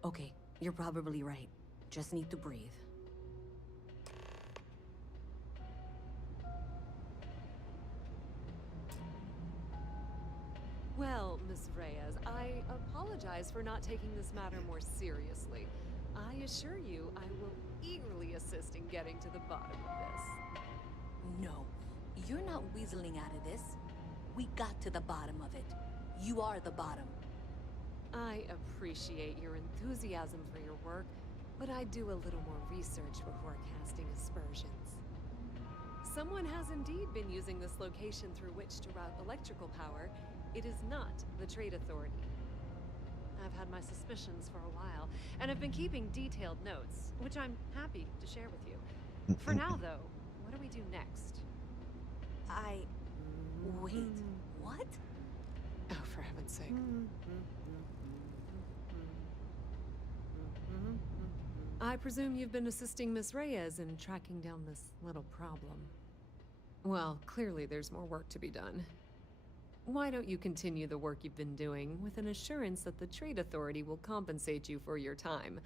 Okay, you're probably right. Just need to breathe. Well, Miss Reyes, I apologize for not taking this matter more seriously. I assure you, I will eagerly assist in getting to the bottom of this. No, you're not weaseling out of this. We got to the bottom of it. You are the bottom. I appreciate your enthusiasm for your work, but I do a little more research before casting aspersions. someone has indeed been using this location through which to route electrical power, it is not the Trade Authority. I've had my suspicions for a while, and have been keeping detailed notes, which I'm happy to share with you. For now, though, what do we do next? Wait, what? Oh, for heaven's sake. I presume you've been assisting Miss Reyes in tracking down this little problem. Well, clearly there's more work to be done. Why don't you continue the work you've been doing with an assurance that the Trade Authority will compensate you for your time?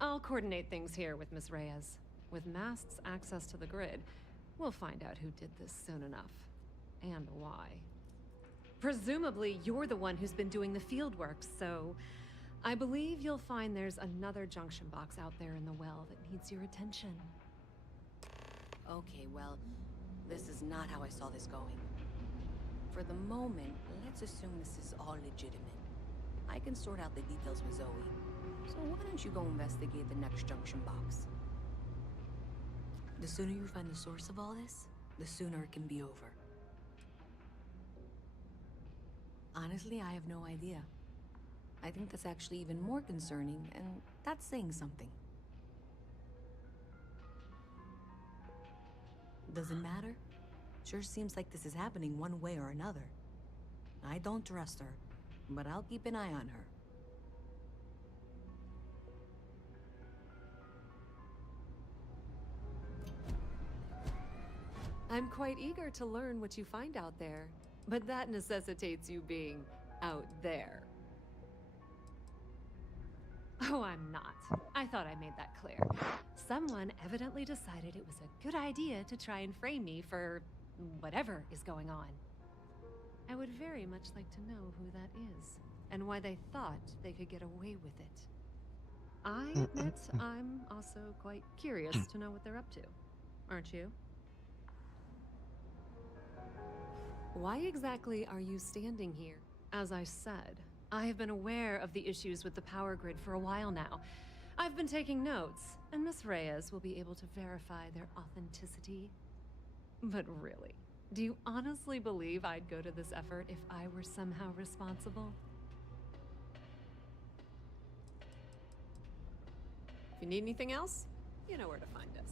I'll coordinate things here with Miss Reyes. With Mast's access to the grid, we'll find out who did this soon enough. And why. Presumably, you're the one who's been doing the field work, so I believe you'll find there's another junction box out there in the well that needs your attention. Okay, well, this is not how I saw this going. For the moment, let's assume this is all legitimate. I can sort out the details with Zoe. So why don't you go investigate the next junction box? The sooner you find the source of all this, the sooner it can be over. Honestly, I have no idea. I think that's actually even more concerning, and that's saying something. Does it matter? Sure seems like this is happening one way or another. I don't trust her, but I'll keep an eye on her. I'm quite eager to learn what you find out there, but that necessitates you being out there. Oh, I'm not. I thought I made that clear. Someone evidently decided it was a good idea to try and frame me for whatever is going on. I would very much like to know who that is, and why they thought they could get away with it. I admit I'm also quite curious to know what they're up to. Aren't you? Why exactly are you standing here? As I said, I have been aware of the issues with the power grid for a while now. I've been taking notes, and Miss Reyes will be able to verify their authenticity. But really, do you honestly believe I'd go to this effort if I were somehow responsible? If you need anything else, you know where to find us.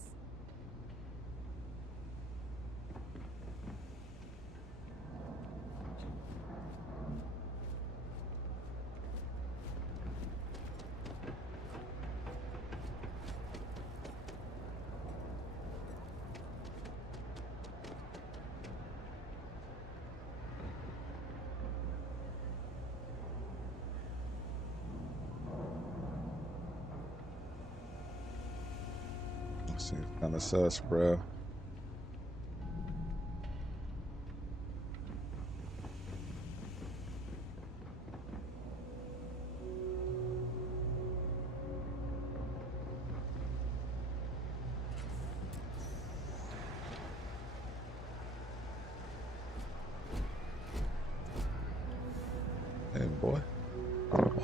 Seems kind of sus, bro. Hey, boy.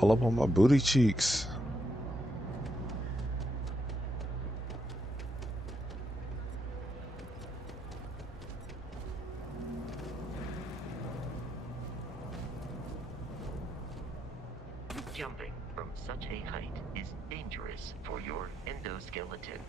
All up on my booty cheeks. Jumping from such a height is dangerous for your endoskeleton.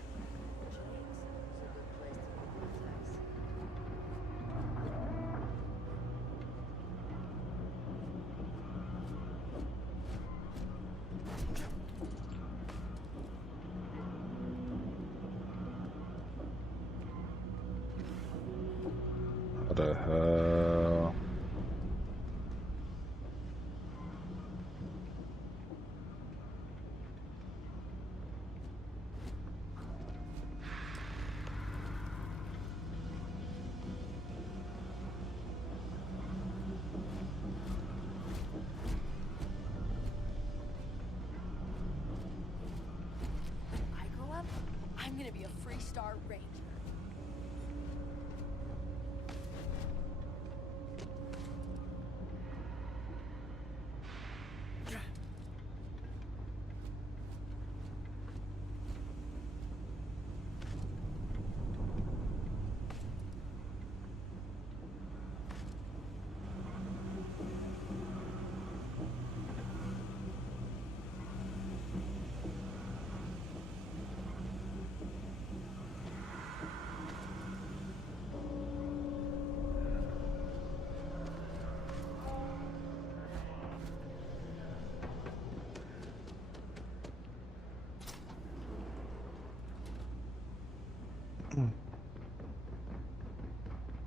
What the hell? When I grow up, I'm gonna be a Freestar Ranger.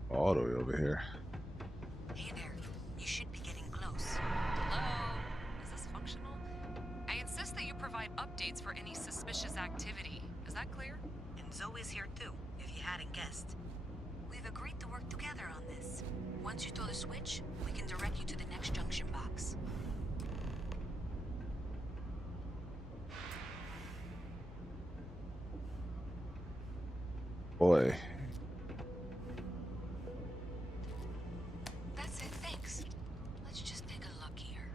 All the way over here. Hey there. You should be getting close. Hello? Is this functional? I insist that you provide updates for any suspicious activity. Is that clear? And Zoe's here too, if you hadn't guessed. We've agreed to work together on this. Once you throw the switch, we can direct you to the next junction box. Boy. That's it, thanks. Let's just take a look here.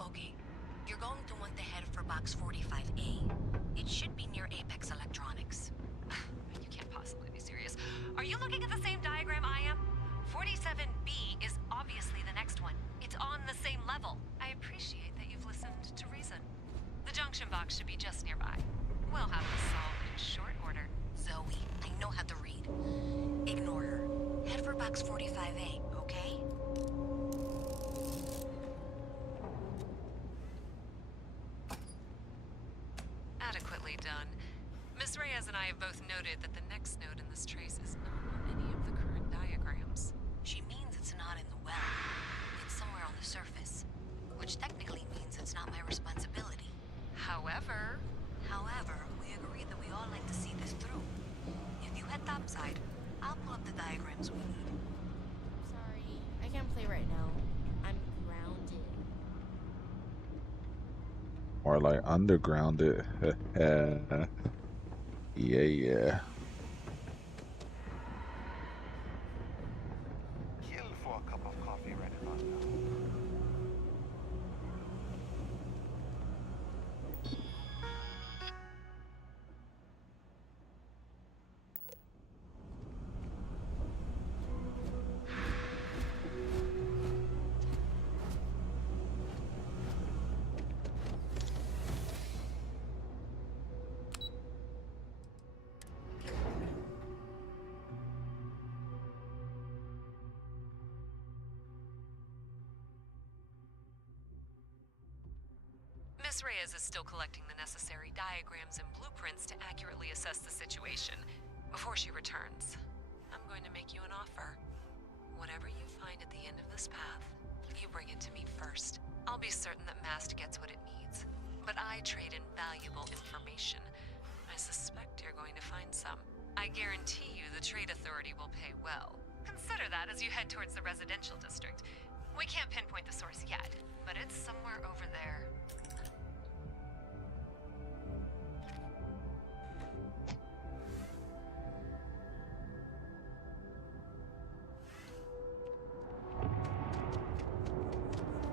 Okay, you're going to want to head for box 45A. It should be near Apex Electronics. You can't possibly be serious. Are you looking at the same diagram I am? 47B is obviously the next one. It's on the same level. I appreciate that you've listened to reason. The junction box should be just nearby. We'll have this solved in short order. Zoe, I know how to read. Ignore her. Head for box 45A, okay? Adequately done. Miss Reyes and I have both noted that the next node in this trace is not on any of the current diagrams. She means it's not in the well. It's somewhere on the surface. Which technically means it's not my responsibility. However, we agreed that we all like to see this through. If you head topside, I'll pull up the diagrams we need. Sorry, I can't play right now. I'm grounded. Or like undergrounded. Yeah. Kill for a cup of coffee right about now. Miss Reyes is still collecting the necessary diagrams and blueprints to accurately assess the situation. Before she returns, I'm going to make you an offer. Whatever you find at the end of this path, you bring it to me first. I'll be certain that Mast gets what it needs. But I trade in valuable information. I suspect you're going to find some. I guarantee you the Trade Authority will pay well. Consider that as you head towards the residential district. We can't pinpoint the source yet, but it's somewhere over there.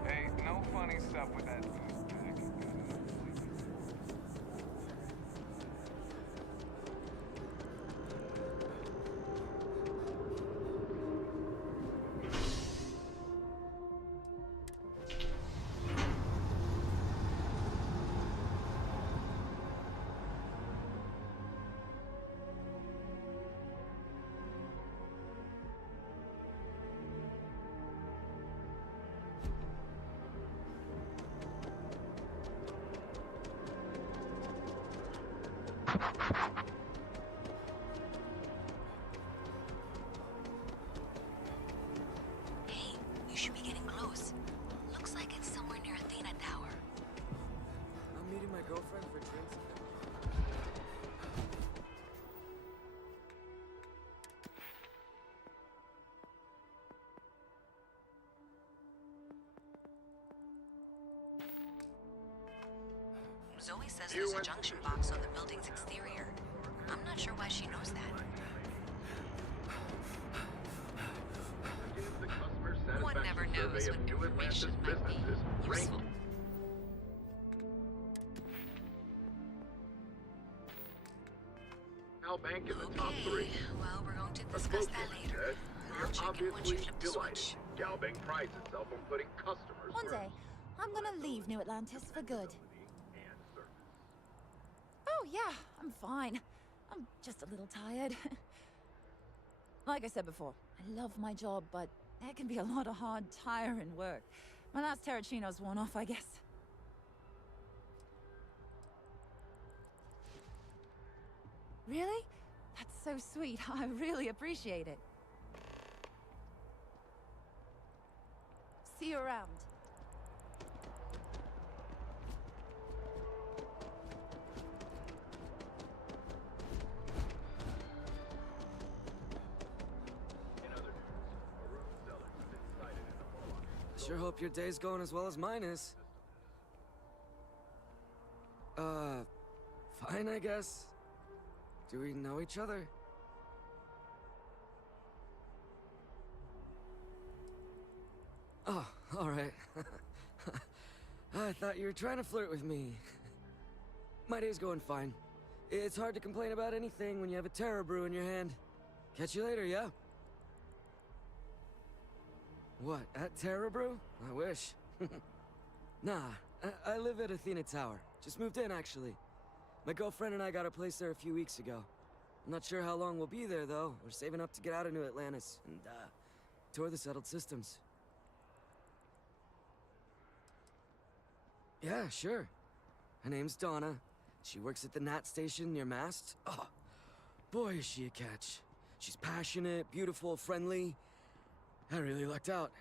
Hey, no funny stuff with that. Hey, you should be getting close. Looks like it's somewhere near Athena Tower. I'm meeting my girlfriend for drinks. Zoe says there's a junction box on the building's exterior. I'm not sure why she knows that. One never knows when information might be useful. Bank in the top three. Well, we're going to discuss that later. I'll check in once you flip the switch. Galbank prides itself on putting customers One day, I'm gonna leave New Atlantis for good. Oh yeah, I'm fine. I'm just a little tired. Like I said before, I love my job, but there can be a lot of hard, tiring work. My last Terracino's worn off, I guess. Really? That's so sweet. I really appreciate it. See you around. Sure hope your day's going as well as mine is. Fine, I guess. Do we know each other? Oh, alright. I thought you were trying to flirt with me. My day's going fine. It's hard to complain about anything when you have a Terror Brew in your hand. Catch you later, yeah? What, at Terror Brew? I wish. Nah, I live at Athena Tower. Just moved in, actually. My girlfriend and I got a place there a few weeks ago. I'm not sure how long we'll be there, though. We're saving up to get out of New Atlantis and, tour the settled systems. Yeah, sure. Her name's Donna. She works at the Nat station near Mast. Oh, boy, is she a catch. She's passionate, beautiful, friendly. I really lucked out.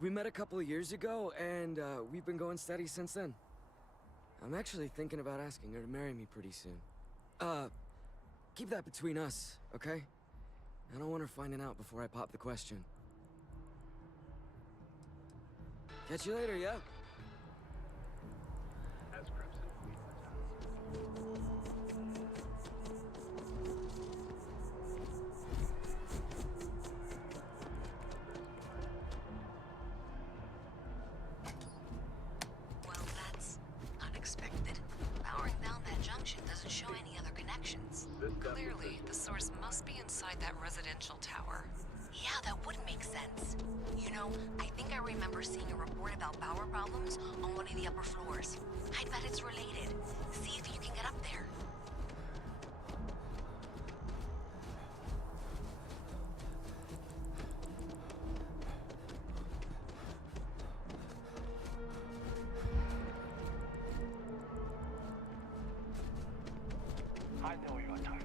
We met a couple of years ago, and we've been going steady since then. I'm actually thinking about asking her to marry me pretty soon. Keep that between us, okay? I don't want her finding out before I pop the question. Catch you later, yeah? Well, that's unexpected. Powering down that junction doesn't show any other connections. Clearly, the source must be inside that residential tower. Yeah, that would make sense. You know, I think I remember seeing a report about power problems on one of the upper floors. I bet it's related. See if you can get up there. I know you're tired.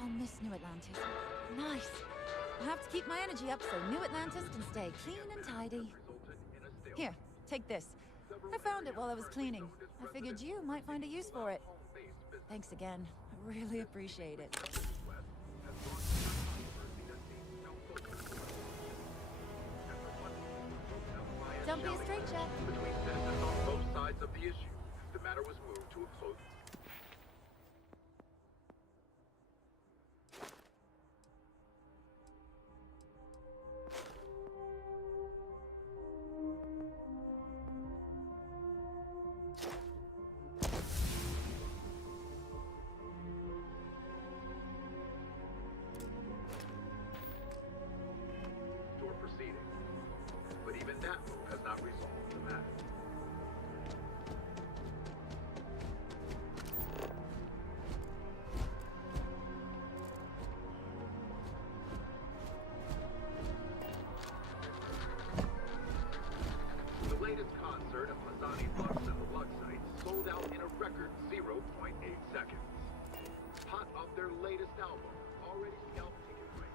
I'll miss New Atlantis. Nice. I have to keep my energy up so New Atlantis can stay clean and tidy. Here, take this. I found it while I was cleaning. I figured you might find a use for it. Thanks again. I really appreciate it. Don't be a straitjacket. Between citizens on both sides of the issue, the matter was moved to a close. Door proceeding. But even that move has not resolved the matter. The latest concert of Mazzani Lux and the Luxite sold out in a record 0.8 seconds. Hot off their latest album, already scalped ticket prices.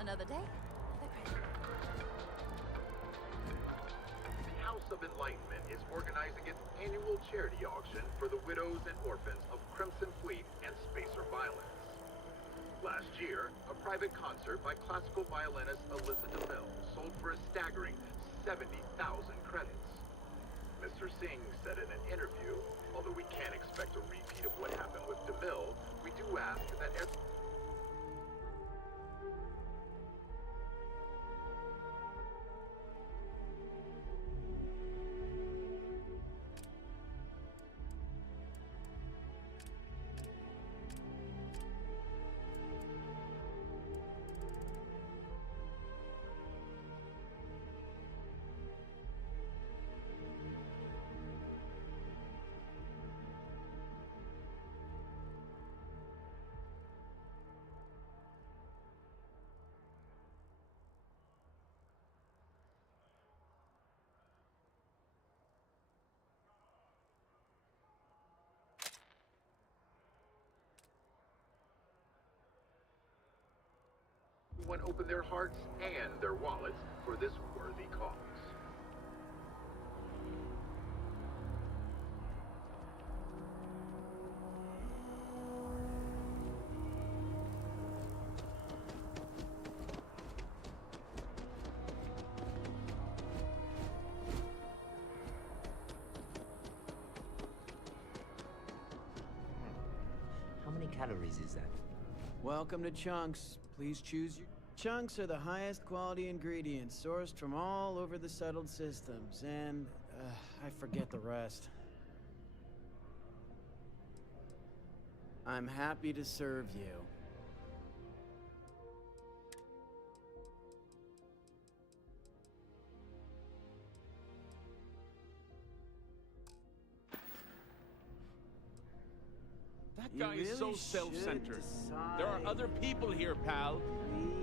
Another day? The House of Enlightenment is organizing its annual charity auction for the widows and orphans of Crimson Fleet and Spacer violence. Last year, a private concert by classical violinist Alyssa DeMille sold for a staggering 70,000 credits. Mr. Singh said in an interview, although we can't expect a repeat of what happened with DeMille, we do ask that everyone open their hearts and their wallets for this worthy cause. How many calories is that? Welcome to Chunks. Please choose your... Chunks are the highest quality ingredients sourced from all over the settled systems, and I forget the rest. I'm happy to serve you. That guy is so self-centered. There are other people here, pal. Please.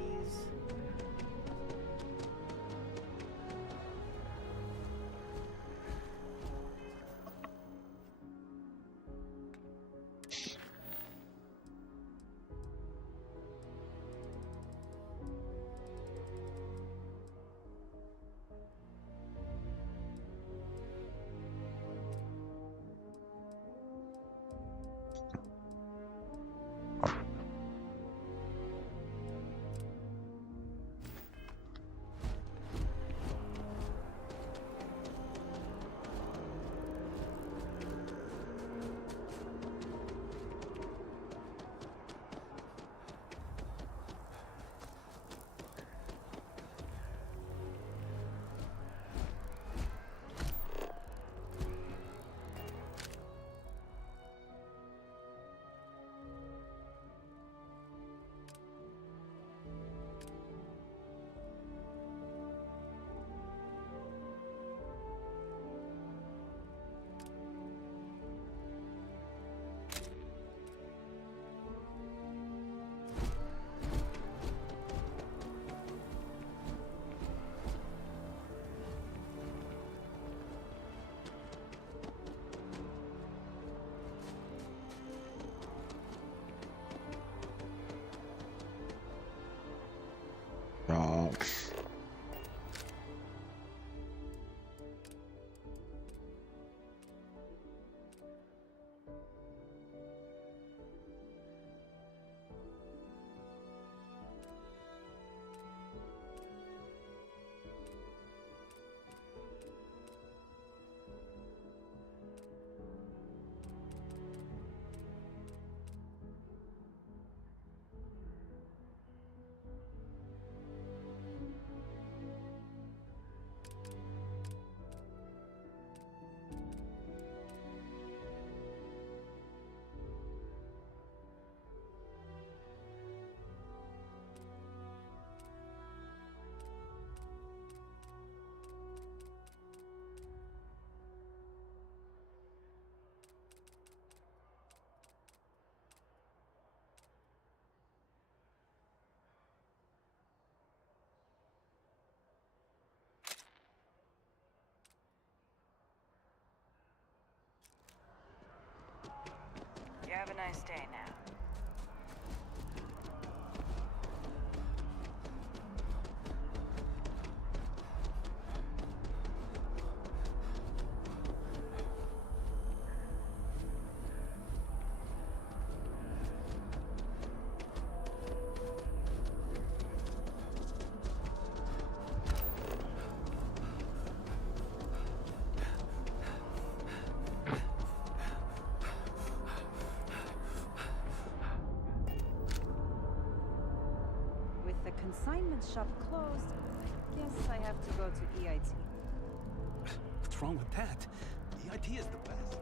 nice day now. With the consignment shop closed, I guess I have to go to EIT. What's wrong with that? EIT is the best.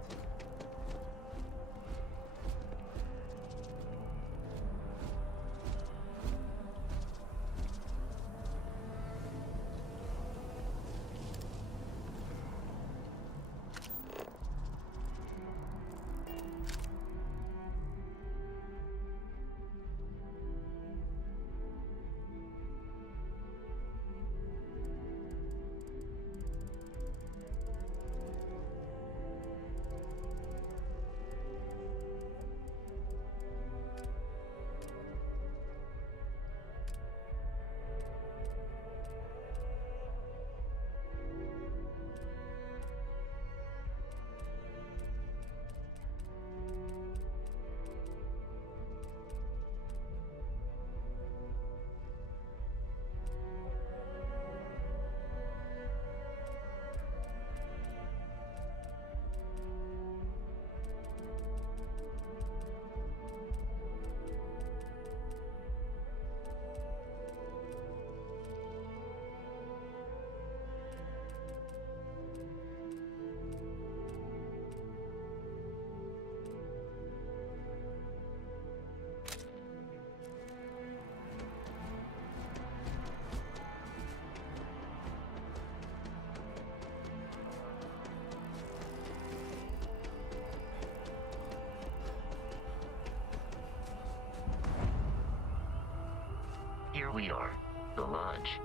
Here we are, the lodge.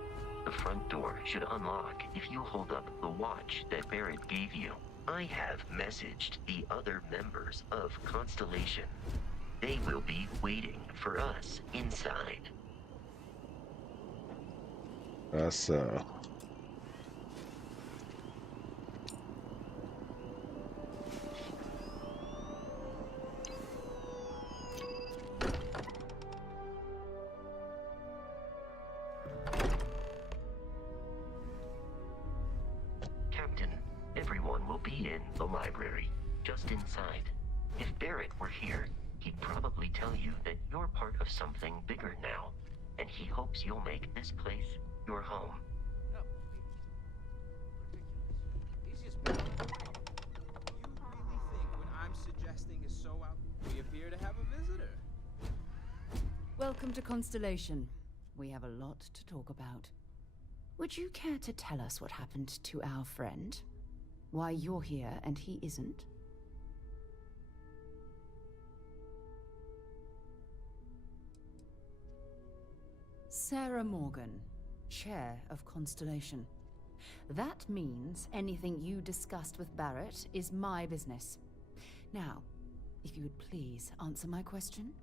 The front door should unlock if you hold up the watch that Barrett gave you. I have messaged the other members of Constellation. They will be waiting for us inside. That's Captain, everyone will be in the library, just inside. If Barrett were here, he'd probably tell you that you're part of something bigger now, and he hopes you'll make this place your home. Easiest man on the way. You really think what I'm suggesting is so out? We appear to have a visitor. Welcome to Constellation. We have a lot to talk about. Would you care to tell us what happened to our friend? Why you're here and he isn't? Sarah Morgan, Chair of Constellation. That means anything you discussed with Barrett is my business. Now, if you would please answer my question.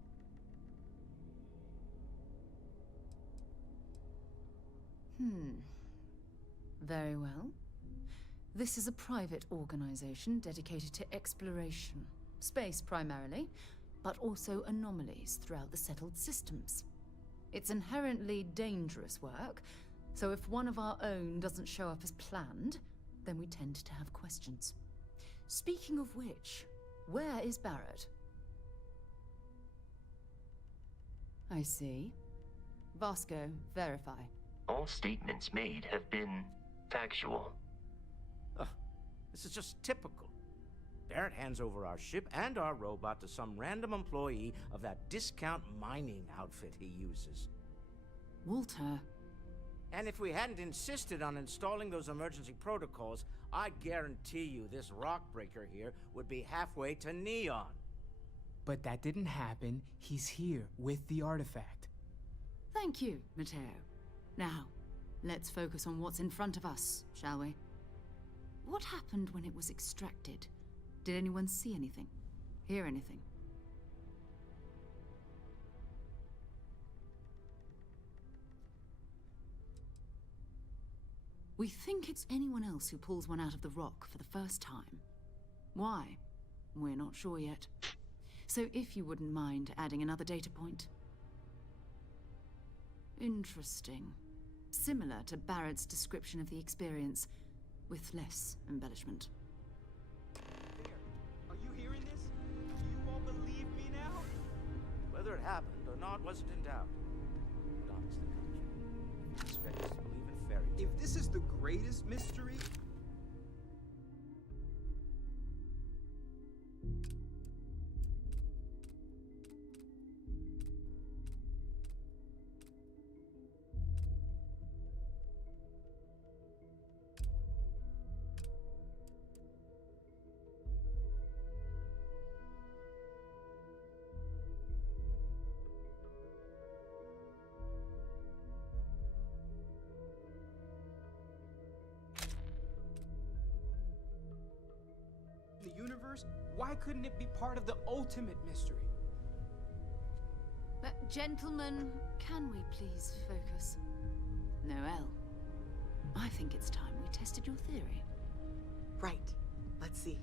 Very well. This is a private organization dedicated to exploration. Space primarily, but also anomalies throughout the settled systems. It's inherently dangerous work, so if one of our own doesn't show up as planned, then we tend to have questions. Speaking of which, where is Barrett? I see. Vasco, verify. All statements made have been factual. This is just typical. Barrett hands over our ship and our robot to some random employee of that discount mining outfit he uses. Walter. And if we hadn't insisted on installing those emergency protocols, I guarantee you this rock breaker here would be halfway to Neon. But that didn't happen. He's here with the artifact. Thank you, Matteo. Now, let's focus on what's in front of us, shall we? What happened when it was extracted? Did anyone see anything? Hear anything? We think it's anyone else who pulls one out of the rock for the first time. Why? We're not sure yet. So if you wouldn't mind adding another data point. Interesting. Similar to Barrett's description of the experience, with less embellishment. Are you hearing this? Do you all believe me now? Whether it happened or not wasn't in doubt. But honestly, Conjure, expect us to believe in fairy tales. If this is the greatest mystery... the universe, why couldn't it be part of the ultimate mystery? Gentlemen, can we please focus? Noelle, I think it's time we tested your theory. Right. Let's see.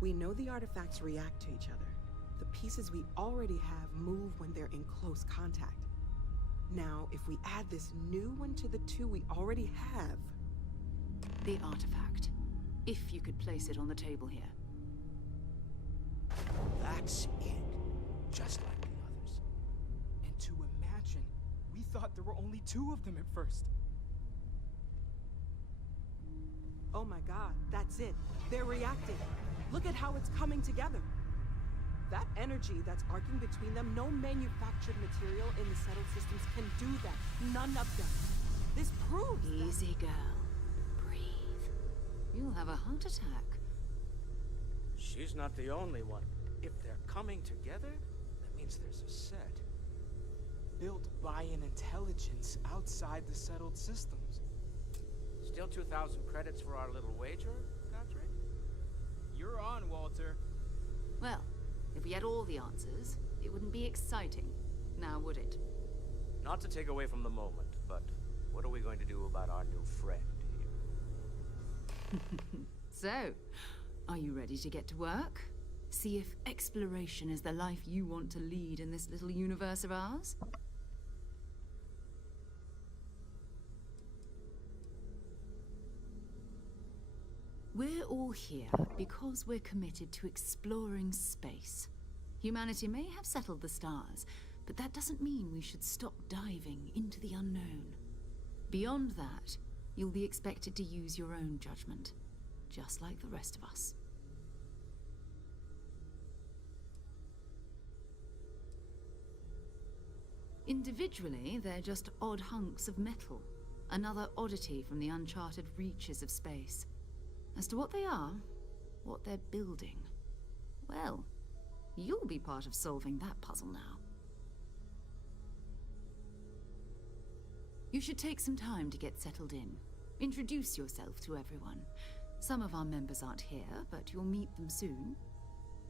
We know the artifacts react to each other. The pieces we already have move when they're in close contact. Now, if we add this new one to the two we already have... The artifact. If you could place it on the table here. That's it. Just like the others. And to imagine, we thought there were only 2 of them at first. Oh my god, that's it. They're reacting. Look at how it's coming together. That energy that's arcing between them, no manufactured material in the settled systems can do that. None of them. This proves Easy, girl. Breathe. You'll have a heart attack. She's not the only one. If they're coming together, that means there's a set. Built by an intelligence outside the settled systems. Still 2,000 credits for our little wager, Patrick? You're on, Walter. Well, if we had all the answers, it wouldn't be exciting, now would it? Not to take away from the moment, but what are we going to do about our new friend here? So, are you ready to get to work? See if exploration is the life you want to lead in this little universe of ours? We're all here because we're committed to exploring space. Humanity may have settled the stars, but that doesn't mean we should stop diving into the unknown. Beyond that, you'll be expected to use your own judgment, just like the rest of us. Individually, they're just odd hunks of metal, another oddity from the uncharted reaches of space. As to what they are, what they're building, well, you'll be part of solving that puzzle now. You should take some time to get settled in. Introduce yourself to everyone. Some of our members aren't here, but you'll meet them soon.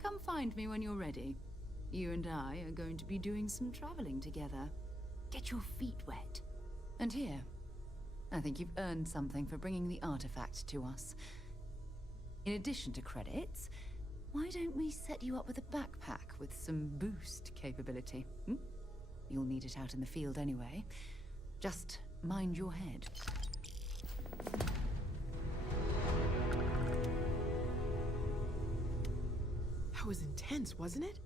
Come find me when you're ready. You and I are going to be doing some traveling together. Get your feet wet. And here, I think you've earned something for bringing the artifact to us. In addition to credits, why don't we set you up with a backpack with some boost capability? You'll need it out in the field anyway. Just mind your head. That was intense, wasn't it?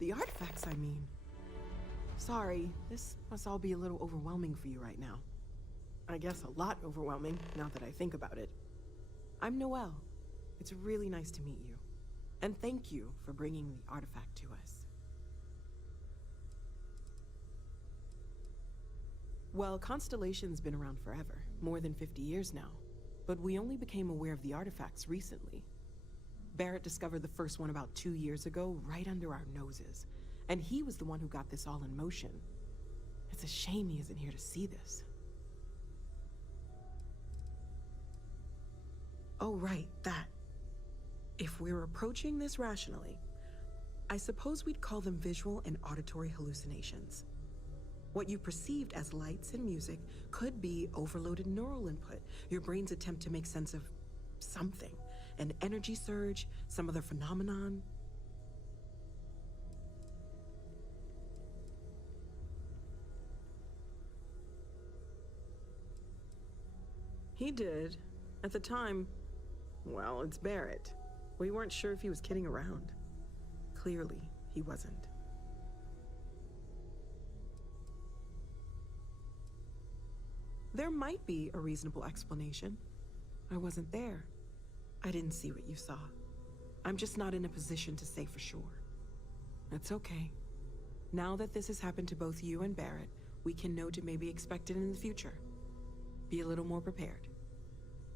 The artifacts, I mean. Sorry, this must all be a little overwhelming for you right now. I guess a lot overwhelming, now that I think about it. I'm Noelle. It's really nice to meet you. And thank you for bringing the artifact to us. Well, Constellation's been around forever, more than 50 years now. But we only became aware of the artifacts recently. Barrett discovered the first one about 2 years ago, right under our noses. And he was the one who got this all in motion. It's a shame he isn't here to see this. Oh, right, that. If we're approaching this rationally, I suppose we'd call them visual and auditory hallucinations. What you perceived as lights and music could be overloaded neural input, your brain's attempt to make sense of something. An energy surge, some other phenomenon. He did. At the time, well, it's Barrett. We weren't sure if he was kidding around. Clearly, he wasn't. There might be a reasonable explanation. I wasn't there. I didn't see what you saw. I'm just not in a position to say for sure. It's okay. Now that this has happened to both you and Barrett, we can know to maybe expect it in the future. Be a little more prepared.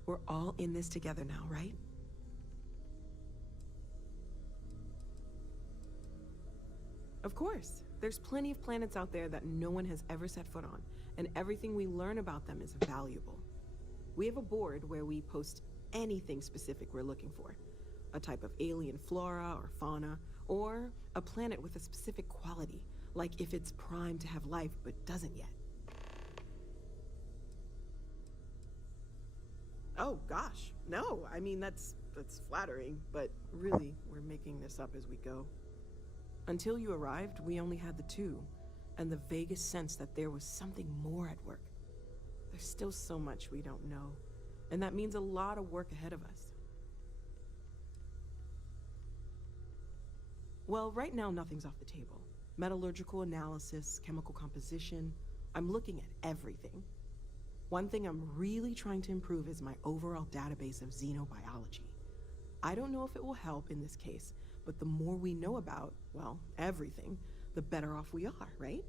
We're all in this together now, right? Of course. There's plenty of planets out there that no one has ever set foot on, and everything we learn about them is valuable. We have a board where we post anything specific we're looking for. A type of alien flora or fauna, or a planet with a specific quality, like if it's primed to have life but doesn't yet. Oh gosh, no, I mean that's flattering, but really, we're making this up as we go. Until you arrived, we only had the two, and the vaguest sense that there was something more at work. There's still so much we don't know, and that means a lot of work ahead of us. Well, right now nothing's off the table. Metallurgical analysis, chemical composition, I'm looking at everything. One thing I'm really trying to improve is my overall database of xenobiology. I don't know if it will help in this case, but the more we know about, well, everything, the better off we are, right?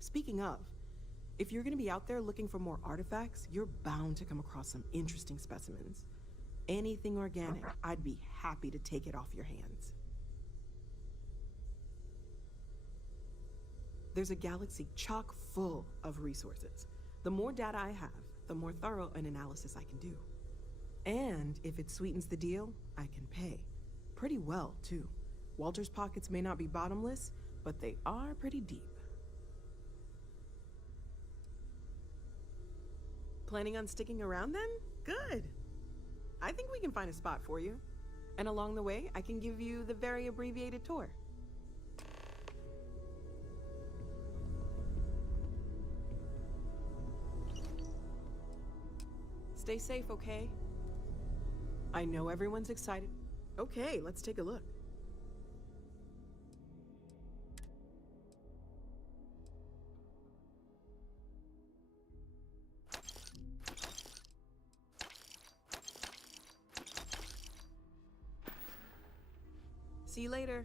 Speaking of, if you're gonna be out there looking for more artifacts, you're bound to come across some interesting specimens. Anything organic, I'd be happy to take it off your hands. There's a galaxy chock full of resources. The more data I have, the more thorough an analysis I can do. And if it sweetens the deal, I can pay. Pretty well, too. Walter's pockets may not be bottomless, but they are pretty deep. Planning on sticking around then? Good. I think we can find a spot for you. And along the way, I can give you the very abbreviated tour. Stay safe, okay? I know everyone's excited. Okay, let's take a look. See you later.